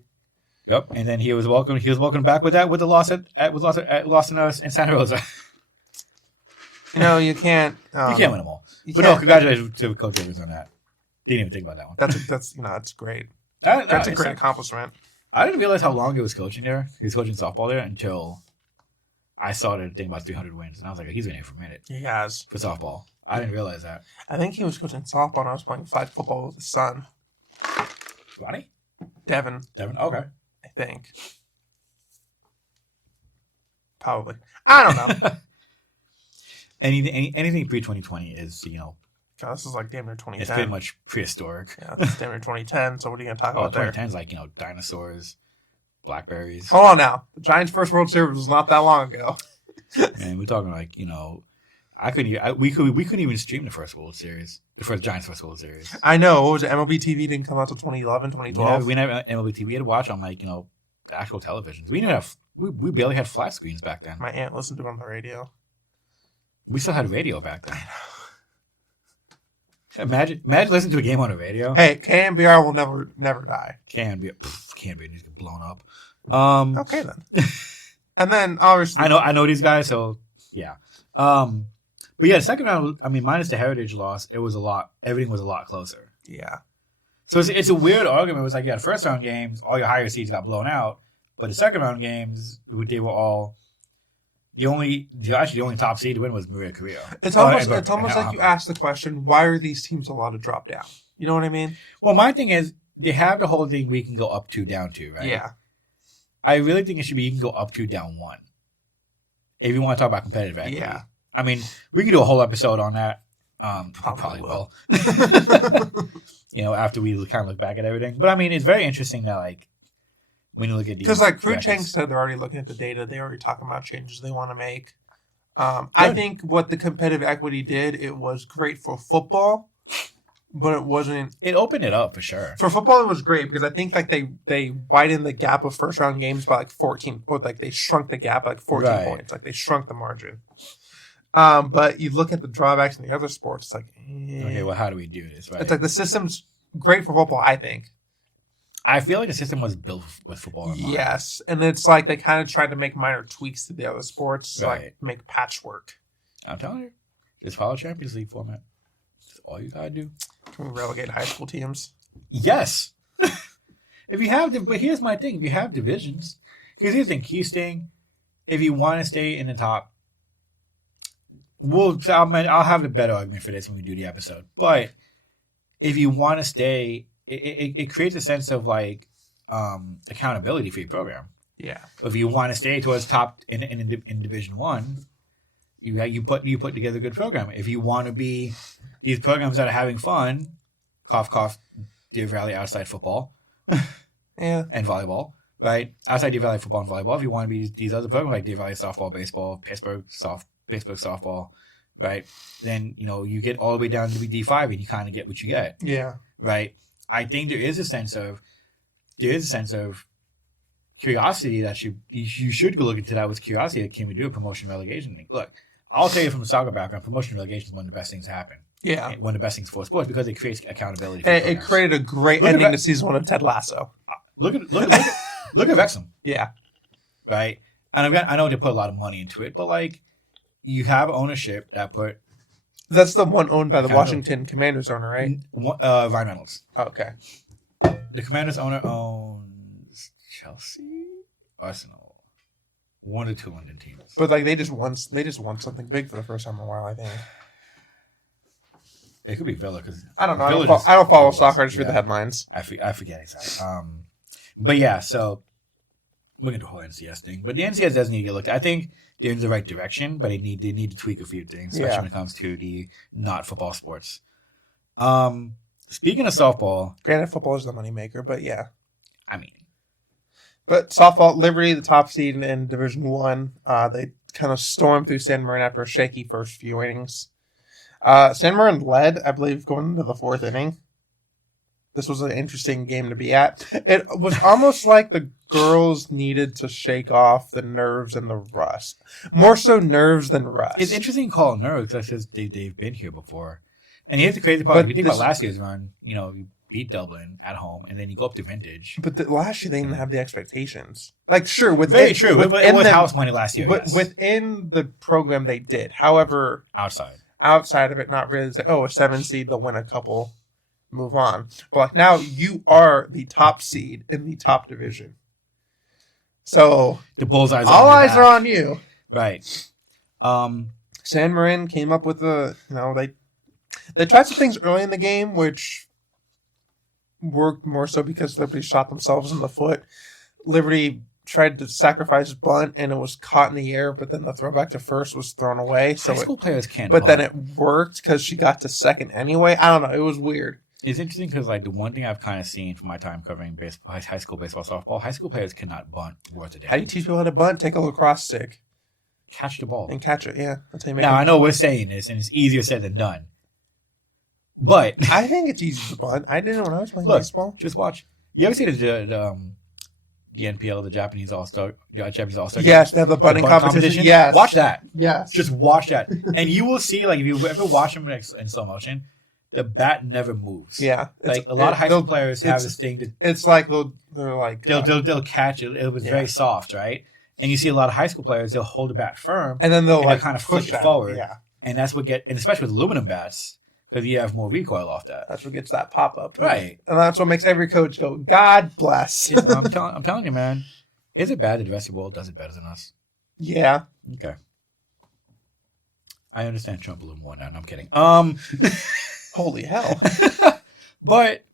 Yep, and then he was welcome back with the loss in Santa Rosa. You can't. You can't win them all. But no, congratulations to Coach Rivers on that. Didn't even think about that one. That's great. That's a great accomplishment. I didn't realize how long he was coaching there. He was coaching softball there until I started to think about 300 wins, and I was like, he's been here for a minute. He has for softball. I didn't realize that. I think he was coaching softball, and I was playing flag football with his son. Ronnie? Devin. Okay. I think. Probably. I don't know. Anything pre-2020 is, God, this is like damn near 2010. It's pretty much prehistoric. Yeah, this is damn near 2010. So what are you going to talk about 2010 is like, dinosaurs, blackberries. Hold on now. The Giants' first World Series was not that long ago. Man, we're talking like, we couldn't even stream the first World Series. The first Giants first World Series. I know. What was it? MLB TV didn't come out until 2011, 2012. We never MLB TV. We had to watch on the actual televisions. We didn't have. We barely had flat screens back then. My aunt listened to it on the radio. We still had radio back then. Imagine listening to a game on the radio. Hey, KMBR will never die. KMBR needs to get blown up. Okay then. And then obviously I know these guys, so yeah. But yeah, the second round, I mean, minus the Heritage loss, everything was a lot closer. Yeah. So it's a weird argument. It was like, the first round games, all your higher seeds got blown out, but the second round games, they were all the only top seed to win was Maria Carrillo. It's almost like you asked the question, why are these teams allowed to drop down? You know what I mean? Well, my thing is, they have the whole thing we can go up 2, down 2, right? Yeah. I really think it should be you can go up 2, down 1. If you want to talk about competitive equity. Yeah. I mean, we could do a whole episode on that. Probably will. After we kind of look back at everything. But I mean, it's very interesting that like when you look at these, because like Crew Chang said, they're already looking at the data. They're already talking about changes they want to make. I think what the competitive equity did, it was great for football, but it wasn't. It opened it up for sure. For football, it was great because I think like they widened the gap of first round games by like 14, or like they shrunk the gap by like 14 points. Like they shrunk the margin. But you look at the drawbacks in the other sports, it's like, okay, well, how do we do this? Right? It's like the system's great for football, I think. I feel like the system was built with football in mind. Yes, and it's like they kind of tried to make minor tweaks to the other sports, like make patchwork. I'm telling you, just follow Champions League format. That's all you gotta do. Can we relegate high school teams? Yes. But here's my thing: if you have divisions, because here's the thing, key thing, if you want to stay in the top. I'll have a better argument for this when we do the episode. But if you want to stay, it creates a sense of like accountability for your program. Yeah. If you want to stay towards top in Division 1, you put together a good program. If you want to be these programs that are having fun, cough cough, Deer Valley outside football, yeah, and volleyball, right? Outside Deer Valley football and volleyball. If you want to be these other programs like Deer Valley softball, baseball, Pittsburgh softball, right? Then you get all the way down to the D5 and you kind of get what you get. Yeah. Right. I think there is a sense of curiosity that you should go look into that with curiosity. Can we do a promotion relegation thing? Look, I'll tell you from a soccer background, promotion relegation is one of the best things to happen. Yeah. One of the best things for sports because it creates accountability. It created a great ending to season 1 of Ted Lasso. Look at Wrexham. Yeah. Right. And I know they put a lot of money into it, but like you have ownership that put. That's the one owned by the Washington Commanders owner, right? Ryan Reynolds. Okay. The Commanders owner owns Chelsea, Arsenal, one of the 2 London teams. But like they just won something big for the first time in a while, I think. It could be Villa because I don't know. I don't follow soccer. I just read the headlines. I forget exactly. But yeah, so we're gonna do the whole NCS thing. But the NCS does need to get looked at. I think they're in the right direction, but they need to tweak a few things, especially when it comes to the not football sports. Speaking of softball, granted, football is the moneymaker, but yeah. I mean, but softball, Liberty, the top seed in Division 1, they kind of stormed through San Marin after a shaky first few innings. San Marin led, I believe, going into the 4th inning. This was an interesting game to be at. It was almost like the girls needed to shake off the nerves and the rust. More so nerves than rust. It's interesting to call it nerves because they've been here before. And here's the crazy part. If you think about last year's run, you beat Dublin at home, and then you go up to Vintage. But last year, they didn't have the expectations. Like, sure. Very true. It was house money last year. Yes. Within the program, they did. However, outside of it, not really. It's like, a 7 seed, they'll win a couple, move on. But like now, you are the top seed in the top division. So the bullseyes. All eyes are on you. Right. San Marin came up with they tried some things early in the game, which worked more so because Liberty shot themselves in the foot. Liberty tried to sacrifice bunt, and it was caught in the air, but then the throwback to first was thrown away. So high school players can't. But then it worked because she got to second anyway. I don't know. It was weird. It's interesting because like the one thing I've kind of seen from my time covering high school baseball, softball, high school players cannot bunt worth a damn. How do you teach people how to bunt? Take a lacrosse stick, catch the ball, and catch it. Yeah, that's how you make. Now I know we're saying this, and it's easier said than done. But I think it's easy to bunt. I did it when I was playing baseball. Just watch. You ever see the NPL, the Japanese All-Star Game? Yes, they have the bunting competition. Yes. Watch that. Yes. Just watch that. And you will see, like, if you ever watch them in slow motion, the bat never moves. Yeah. Like, a lot of high school players have this thing. It's like they're like... They'll catch it. It was very soft, right? And you see a lot of high school players, they'll hold the bat firm. And then they'll kind of flick it forward. Yeah. And that's what and especially with aluminum bats, because you have more recoil off that. That's what gets that pop up. Right. And that's what makes every coach go, God bless. I'm telling you, man. Is it bad that the rest of the world does it better than us? Yeah. Okay. I understand Trump a little more now. No, I'm kidding. Holy hell. But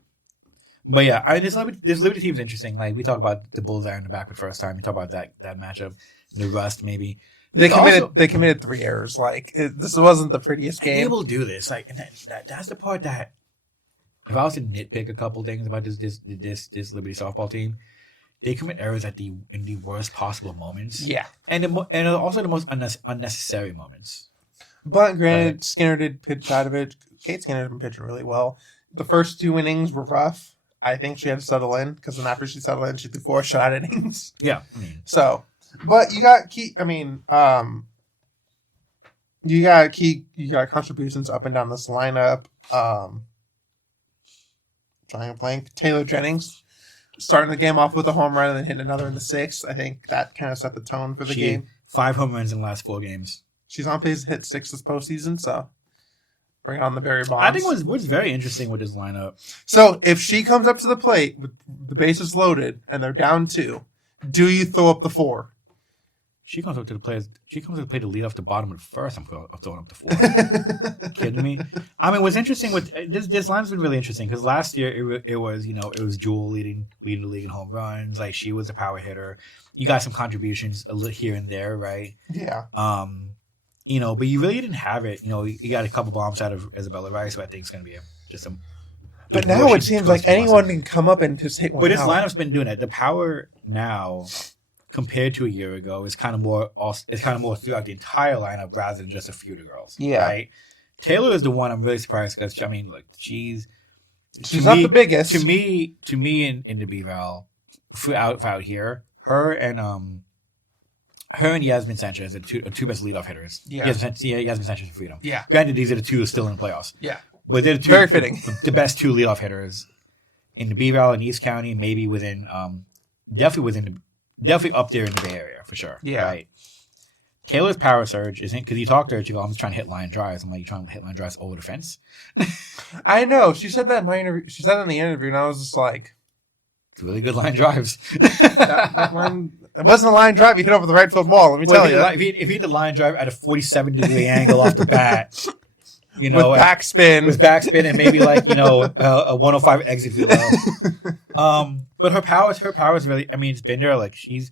yeah, this Liberty team's interesting. Like we talk about the Bullseye in the back for the first time. We talk about that matchup, the rust maybe. They committed 3 errors. Like this wasn't the prettiest game. They will do this. Like, and that's the part that if I was to nitpick a couple things about this Liberty softball team, they commit errors in the worst possible moments. Yeah, and also the most unnecessary moments. But granted, Skinner did pitch out of it. Kate Skinner has been pitching really well. The first 2 innings were rough. I think she had to settle in because then after she settled in, she threw 4 shot innings. Yeah, so, but you got you got contributions up and down this lineup. Trying to blank. Taylor Jennings starting the game off with a home run and then hitting another in the 6th. I think that kind of set the tone for the game. 5 home runs in the last 4 games. She's on pace to hit 6 this postseason, so bring on the Barry Bonds. I think what's very interesting with this lineup. So if she comes up to the plate with the bases loaded and they're down 2, do you throw up the 4? She comes up to the plate. She comes to the plate to lead off the bottom of the first. I'm throwing up the 4. Kidding me? I mean, what's interesting with this line's been really interesting because last year it was Jewel leading the league in home runs. Like she was a power hitter. You got some contributions here and there, right? Yeah. But you really didn't have it. You got a couple bombs out of Isabella Rice, who I think is going to be But now it seems like anyone can come up and just hit one. But this lineup's been doing it. The power now, compared to a year ago, is kind of more. It's kind of more throughout the entire lineup rather than just a few of the girls. Yeah. Right. Taylor is the one I'm really surprised because I mean, look, she's not the biggest. To me, in the B-Val, out here, her and Yasmin Sanchez are the two best leadoff hitters. Yeah. Yasmin Sanchez and Freedom. Yeah. Granted, these are the 2 still in the playoffs. Yeah. But they're the 2 very fitting. The best 2 leadoff hitters in the B-Val and East County, maybe within definitely up there in the Bay Area for sure. Yeah. Right. Taylor's power surge isn't because you talked to her. She goes, "I'm just trying to hit line drives." I'm like, "You trying to hit line drives over the fence?" I know. She said that in my interview. She said that in the interview, and I was just like, "It's really good line drives." that line, it wasn't a line drive. You hit over the right field wall. Let me tell you. If you hit the line drive at a 47-degree angle off the bat, with backspin, and maybe a 105 exit velo. But her power is really. I mean, it's been there. Like she's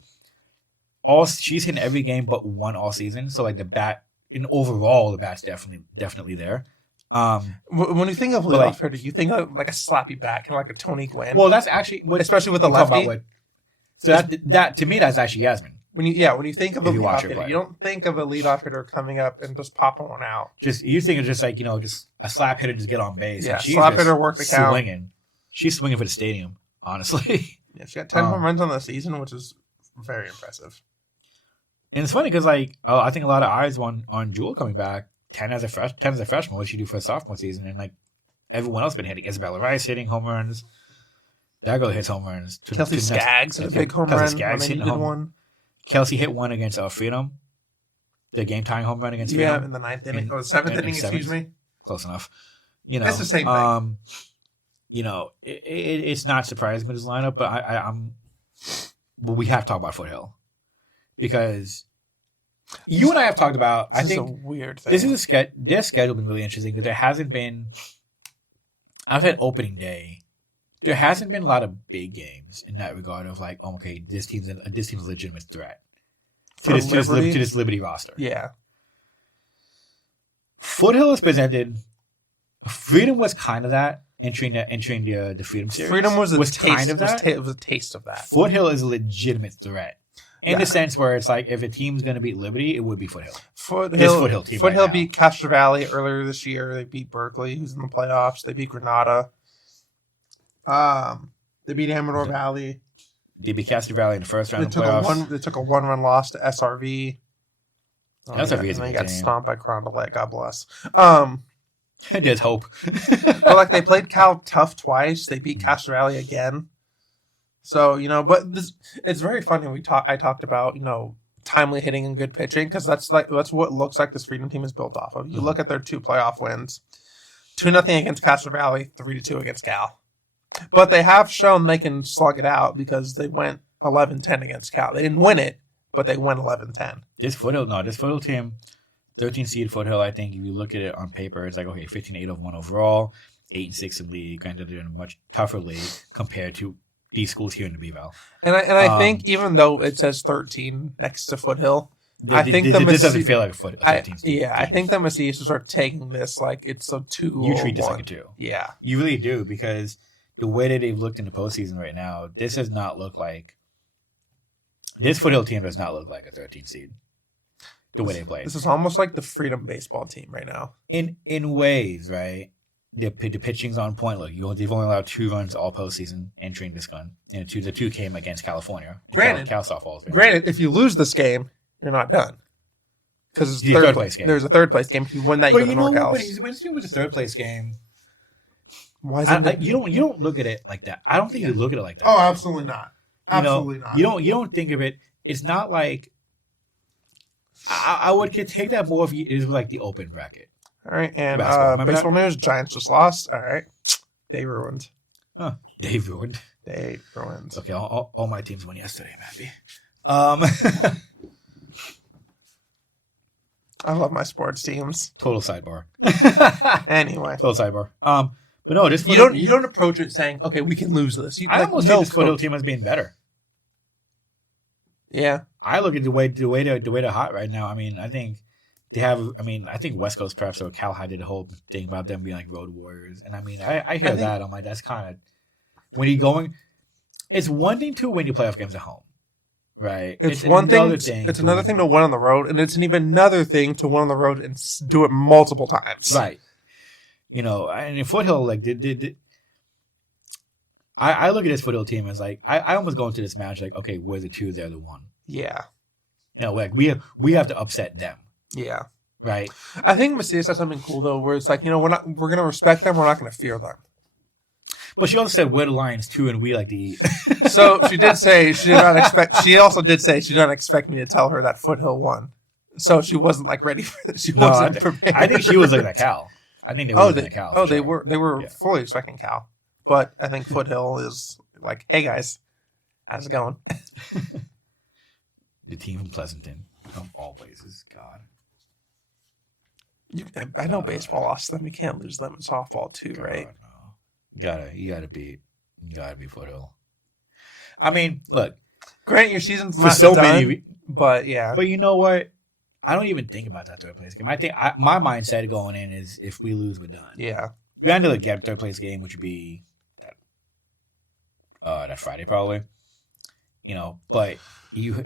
hitting every game but one all season. So like the bat, overall, the bat's definitely there. When you think of leadoff hitter, you think of like a slappy bat, kind of like a Tony Gwynn. Well, that's actually especially with the lefty. So that to me, that's actually Yasmin. When you think of a leadoff hitter, you don't think of a leadoff hitter coming up and just popping one out. You think of just just a slap hitter just get on base. Yeah, slap hitter work the count. Swinging. She's swinging for the stadium, honestly. Yeah, she got 10 home runs on the season, which is very impressive. And it's funny because I think a lot of eyes on Jewel coming back. 10 as a freshman. What did she do for a sophomore season? And everyone else been hitting. Isabella Rice hitting home runs. That girl hits home runs. Kelsey Skaggs hit a big home run. Skaggs hit one. Kelsey hit one against Freedom. The game tying home run against Freedom. Yeah, in the 9th inning. 7th inning, excuse me. Close enough. It's the same thing. It's not surprising with his lineup, but we have to talk about Foothill because you and I have talked about. This is a weird thing. This is their schedule has been really interesting because there hasn't been outside opening day. There hasn't been a lot of big games in that regard of this team's a legitimate threat to this Liberty roster. Yeah, Foothill is presented. Freedom was kind of that. Entering the Freedom Series. Freedom was kind of that. It was a taste of that. Foothill is a legitimate threat in the sense where it's if a team's going to beat Liberty, it would be Foothill. Foothill team. Foothill beat Castro Valley earlier this year. They beat Berkeley, who's in the playoffs. They beat Granada. They beat Amador Valley. They beat Castro Valley in the first round of the playoffs. They took a 1-run loss to SRV. SRV is a and they got stomped by Carondelet. God bless. There's hope. But they played Cal tough twice. They beat Castro Valley again. So, but it's very funny. I talked about, timely hitting and good pitching because that's what it looks like this Freedom team is built off of. You look at their 2 playoff wins. 2-0 against Castro Valley, 3-2 against Cal. But they have shown they can slug it out because they went 11-10 against Cal. They didn't win it, but they went 11-10. This Foothill team, 13 seed Foothill, I think if you look at it on paper, it's 15-8-1 overall, 8-6 in league. Granted, they're in a much tougher league compared to these schools here in the B-Val. And I think even though it says 13 next to Foothill, I think this doesn't feel like a 13 team. I think the Macias are taking this like it's a 2. You treat this like a 2. Yeah. You really do, because the way that they've looked in the postseason right now, this does not look like this Foothill team does not look like a 13 seed. The way they play. This is almost like the Freedom baseball team right now. In ways, right? The pitching's on point. Look, they've only allowed 2 runs all postseason entering this gun. And the two came against California. Granted, Cal softball. Granted, if you lose this game, you're not done. Because it's third place game. There's a third place game. If you win that, you go to NorCal. But when it's with the third place game, why is it? You don't look at it like that. I don't think you look at it like that. Oh, absolutely not. Absolutely not. You don't think of it. It's not like I would take that more if it was like the open bracket. All right, and baseball news: Giants just lost. All right, they ruined. Huh? They ruined. They ruined. Okay, all my teams won yesterday. I'm happy. I love my sports teams. Total sidebar. Anyway, total sidebar. But no, this you don't approach it saying, "Okay, we can lose this." I almost see this Foothill team as being better. Yeah, I look at the way they're hot right now. I mean, I think they have. I mean, I think West Coast Preps or Cal High did a whole thing about them being like road warriors, and I mean, I hear that. I'm like, that's kind of when you're going. It's one thing to win your playoff games at home, right? It's one thing. It's another thing to win on the road, and it's an even another thing to win on the road and do it multiple times. Right. And in Foothill, like I look at this Foothill team as like I almost go into this match like, okay, we're the 2, they're the 1. Yeah. Like we have to upset them. Yeah. Right. I think Macias has something cool though, where it's like, we're gonna respect them, we're not gonna fear them. But she also said we're the Lions too, and we like the. So she did say she did not expect. She also did say she didn't expect me to tell her that Foothill won. So she wasn't like ready for it. She wasn't prepared. I think she was looking at Cal. I think they were looking at Cal. Oh, they were fully expecting Cal. But I think Foothill is like, hey guys, how's it going? The team from Pleasanton, of all places, God. I know baseball lost them. You can't lose them in softball too, God, right? No. You gotta beat Foothill. I mean, look. Granted, your season's for not so done, many, but yeah. But you know what? I don't even think about that third place game. I think my mindset going in is if we lose, we're done. Yeah. We had to get a third place game, which would be that Friday probably. But you,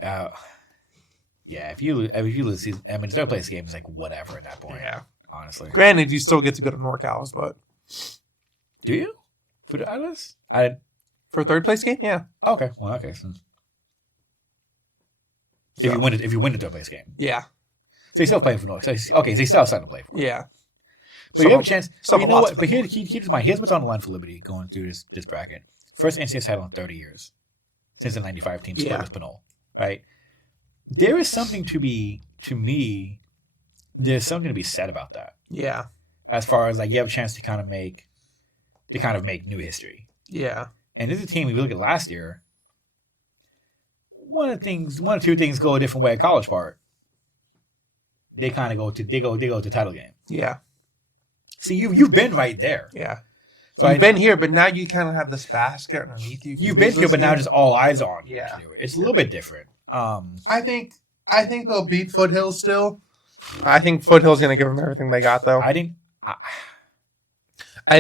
if you lose, I mean, the third place game is like whatever at that point. Yeah. Honestly. Granted, you still get to go to NorCal's, but do you? For the others? For a third place game, yeah. Okay. Well, okay. So. If you win the third place game, yeah. So you're still playing for North. Okay, so you still have something to play for. Yeah. But you have a chance. But you know what? But keep in mind, here's what's on the line for Liberty going through this bracket. First NCS title in 30 years since the '95 team split with Pinole. Right. There is something there's something to be said about that. Yeah. As far as like you have a chance to kind of make new history. Yeah. And this is a team, if you look at last year, one or two things go a different way at College Park. They kind of go to title game. Yeah. See, you've been right there. Yeah. So you've been here, but now you kind of have this basket underneath you. You've been here, but now just all eyes on you. Yeah. It's a little bit different. I think they'll beat Foothill still. I think Foothill's going to give them everything they got, though. I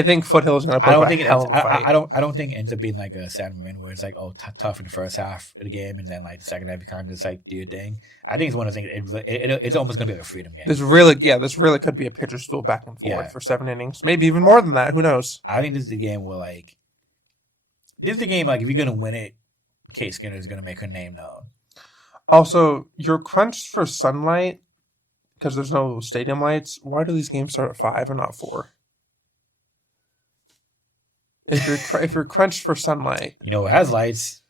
think Foothill's going to put a hell of a fight. I don't think it ends up being like a San Marin where it's like, tough in the first half of the game, and then like the second half you kind of just like do your thing. I think it's one of those things. It's almost going to be like a freedom game. This really could be a pitcher's duel back and forth for 7 innings, maybe even more than that. Who knows? I think this is the game where like if you're going to win it, Kate Skinner is going to make her name known. Also, you're crunched for sunlight because there's no stadium lights. Why do these games start at 5 and not 4? If you're crunched for sunlight, it has lights.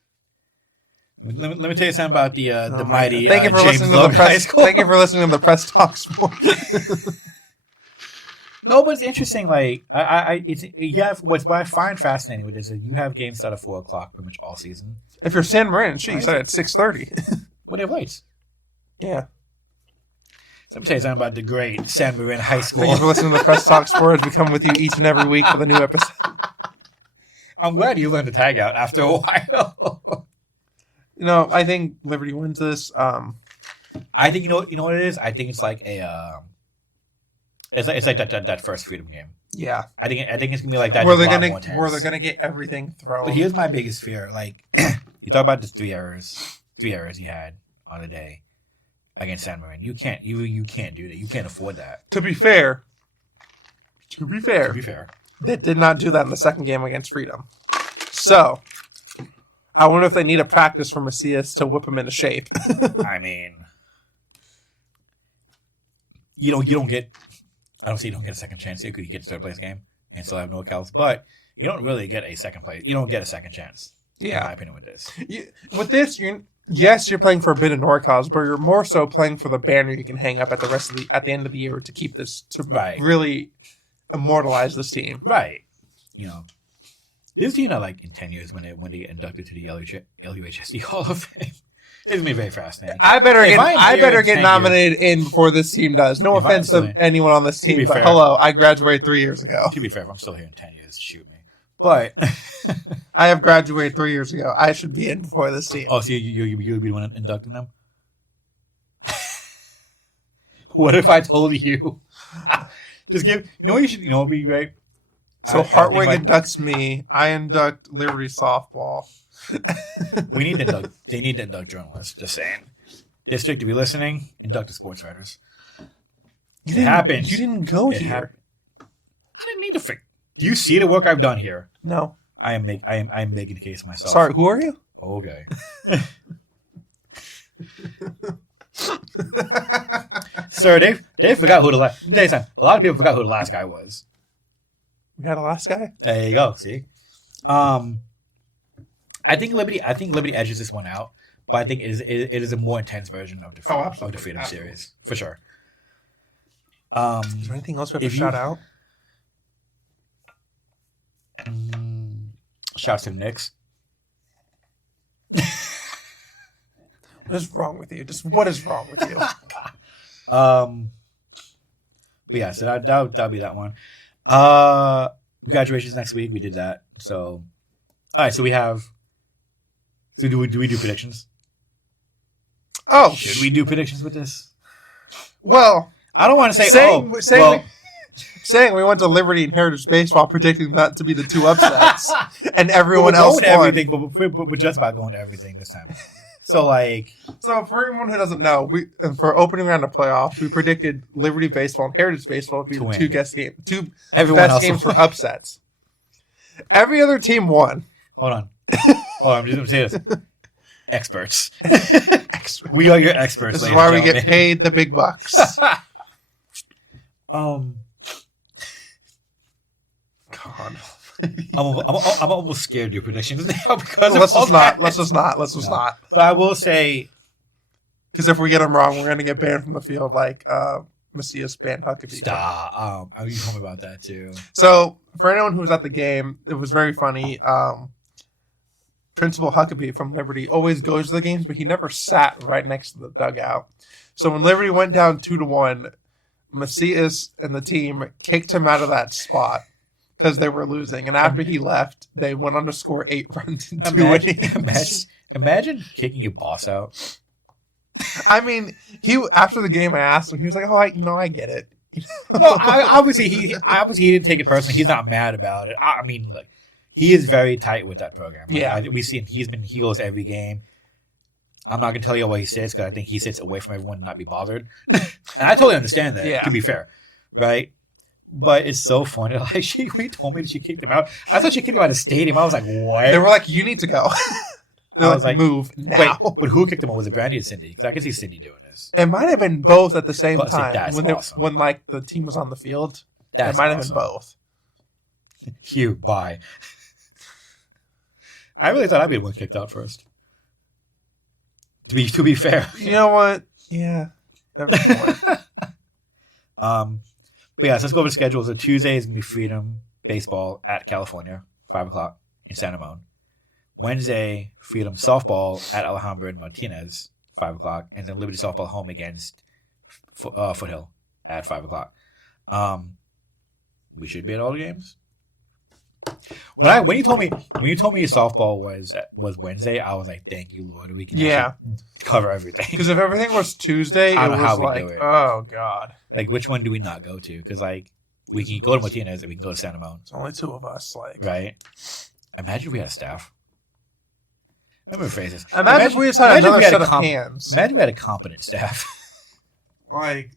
Let me tell you something about the mighty. Thank you for James listening to the press. Thank you for listening to the Press Talk Sports. No, but it's interesting. Like what I find fascinating with this is you have games start at 4:00 pretty much all season. If you're San Marin, you start at 6:30. But they have lights. Yeah. So let me tell you something about the great San Marin High School. Thank you for listening to the Press Talk Sports. We come with you each and every week with a new episode. I'm glad you learned to tag out after a while. I think Liberty wins this. I I think you know what it is. I think it's like it's like that first Freedom game. Yeah, I think it's gonna be like that. Where they're gonna get everything thrown. But here's my biggest fear. Like you talk about the three errors he had on the day against San Marino. You can't do that. You can't afford that. To be fair, they did not do that in the second game against Freedom. So I wonder if they need a practice from Macias to whip him into shape. I mean, you don't get. I don't say you don't get a second chance here because you get the third place game and still have no calls, but you don't really get a second place. You don't get a second chance. Yeah, in my opinion, with this. With this, you're playing for a bit of NorCals, but you're more so playing for the banner you can hang up at the end of the year to keep this really immortalize this team. Right. This team are like in 10 years when they get inducted to the LUHSD Hall of Fame. It's gonna be very fascinating. I better get nominated in before this team does. No offense to anyone on this team, but hello, I graduated 3 years ago. To be fair, if I'm still here in 10 years, shoot me. But I have graduated 3 years ago. I should be in before this team. Oh, so you'll be the one inducting them? What if I told you? Just give. What you should. What would be great. So Hartwig inducts me. I induct Liberty softball. We need to induct. They need to induct journalists. Just saying. District, if you're listening, induct the sports writers. It happens. You didn't go here. I didn't need to. Do you see the work I've done here? No. I am making the case myself. Sorry, who are you? Okay. Sir, they forgot who the last. Let me tell you something. A lot of people forgot who the last guy was. We got a last guy. There you go. See, I think Liberty edges this one out, but I think it is a more intense version of the Freedom series for sure. Is there anything else we have to shout out? Shouts to the Knicks. What is wrong with you? Just what is wrong with you? But yeah, so that'll be that one. Graduations next week. We did that. So, all right. So we have. So do we do predictions? Oh, should we do predictions with this? Well, I don't want to say. Saying we went to Liberty and Heritage Baseball, predicting that to be the two upsets, and everyone else won. Everything, but we're just about going to everything this time. So for everyone who doesn't know, for opening round of playoffs, we predicted Liberty Baseball and Heritage Baseball to be the two best games for upsets. Every other team won. Hold on. I'm just going to say this. Experts. We are your experts. This is why we get paid the big bucks. God. I'm almost scared of your predictions now because let's just not. But I will say, because if we get them wrong, we're going to get banned from the field like Macias banned Huckabee. Stop. You told me about that too. So for anyone who was at the game, it was very funny. Principal Huckabee from Liberty always goes to the games, but he never sat right next to the dugout. So when Liberty went down 2-1, Macias and the team kicked him out of that spot because they were losing. And after he left, they went on to score 8 runs in 2 innings. Imagine kicking your boss out. I mean, after the game, I asked him. He was like, "Oh, I get it." No, obviously he didn't take it personally. He's not mad about it. I mean, look, he is very tight with that program. We see him. He goes every game. I'm not gonna tell you where he sits because I think he sits away from everyone and not be bothered. And I totally understand that. Yeah. To be fair, right? But it's so funny. Like she told me that she kicked him out. I thought she kicked him out of the stadium. I was like, what? They were like, "You need to go." I was like, "Move now." Wait, but who kicked him out? Was it Brandy or Cindy? Because I can see Cindy doing this. It might have been both at the same time. That's awesome. When like the team was on the field. It might have been both. Hugh, bye. I really thought I'd be the one kicked out first. To be fair, you know what? Yeah. But yeah, so let's go over the schedule. So Tuesday is gonna be Freedom Baseball at California, 5:00 in Santa Monica. Wednesday, Freedom Softball at Alhambra and Martinez, 5:00, and then Liberty Softball home against Foothill at 5:00. We should be at all the games. When you told me your softball was Wednesday, I was like, thank you, Lord, we can actually cover everything. Because if everything was Tuesday, I it don't know was how we like, do it. oh god, Like, which one do we not go to? Because like we can go to Martinez and we can go to Santa Moan. it's only two of us. Like, Right? Imagine if we had a staff. Let me rephrase this. Imagine if we just had another set of hands. Imagine we had a competent staff. Like,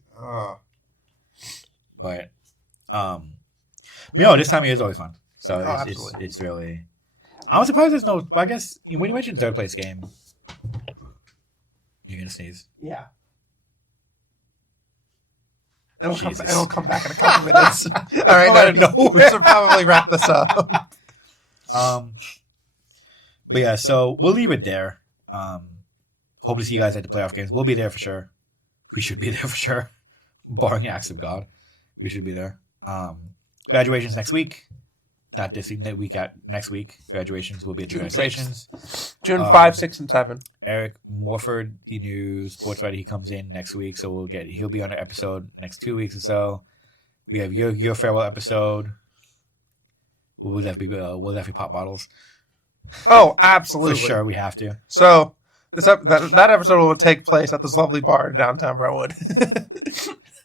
But this time of year is always fun. So it's really. I was surprised there's no. I guess when you mentioned third place game, you're gonna sneeze. Yeah. It'll come back in a couple minutes. All right, we should probably wrap this up. But yeah, so we'll leave it there. Hope to see you guys at the playoff games. We'll be there for sure. We should be there for sure, barring acts of God. We should be there. Graduations next week. Not this week. Next week. Graduations will be at the graduations. June 5, 6, and 7. Eric Morford, the new sports writer, he comes in next week, so he'll be on an episode next 2 weeks or so. We have your farewell episode. Will that be pop bottles? Oh, absolutely. For sure, we have to. So that episode will take place at this lovely bar in downtown Brentwood.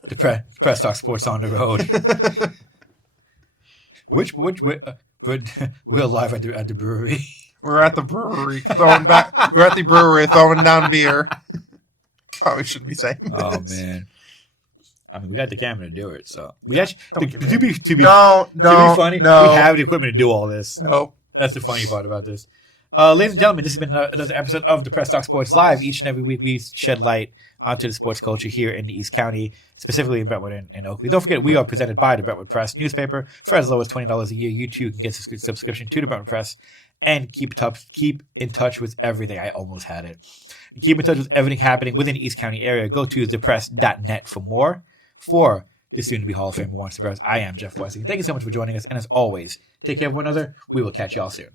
The Press Talk Sports on the road. We're live at the brewery. We're at the brewery throwing down beer. Probably shouldn't be saying this. Oh man. I mean, we got the camera to do it, so we actually to be funny. No. We have the equipment to do all this. Nope. That's the funny part about this. Ladies and gentlemen, this has been another episode of the Press Talk Sports Live. Each and every week, we shed light onto the sports culture here in the East County, specifically in Brentwood and Oakley. Don't forget, we are presented by the Brentwood Press newspaper. For as low as $20 a year, you too can get a subscription to the Brentwood Press and keep in touch with everything. I almost had it. And keep in touch with everything happening within the East County area. Go to thepress.net for more. For the soon-to-be Hall of Famer, Warren Press, I am Jeff Westing. Thank you so much for joining us. And as always, take care of one another. We will catch y'all soon.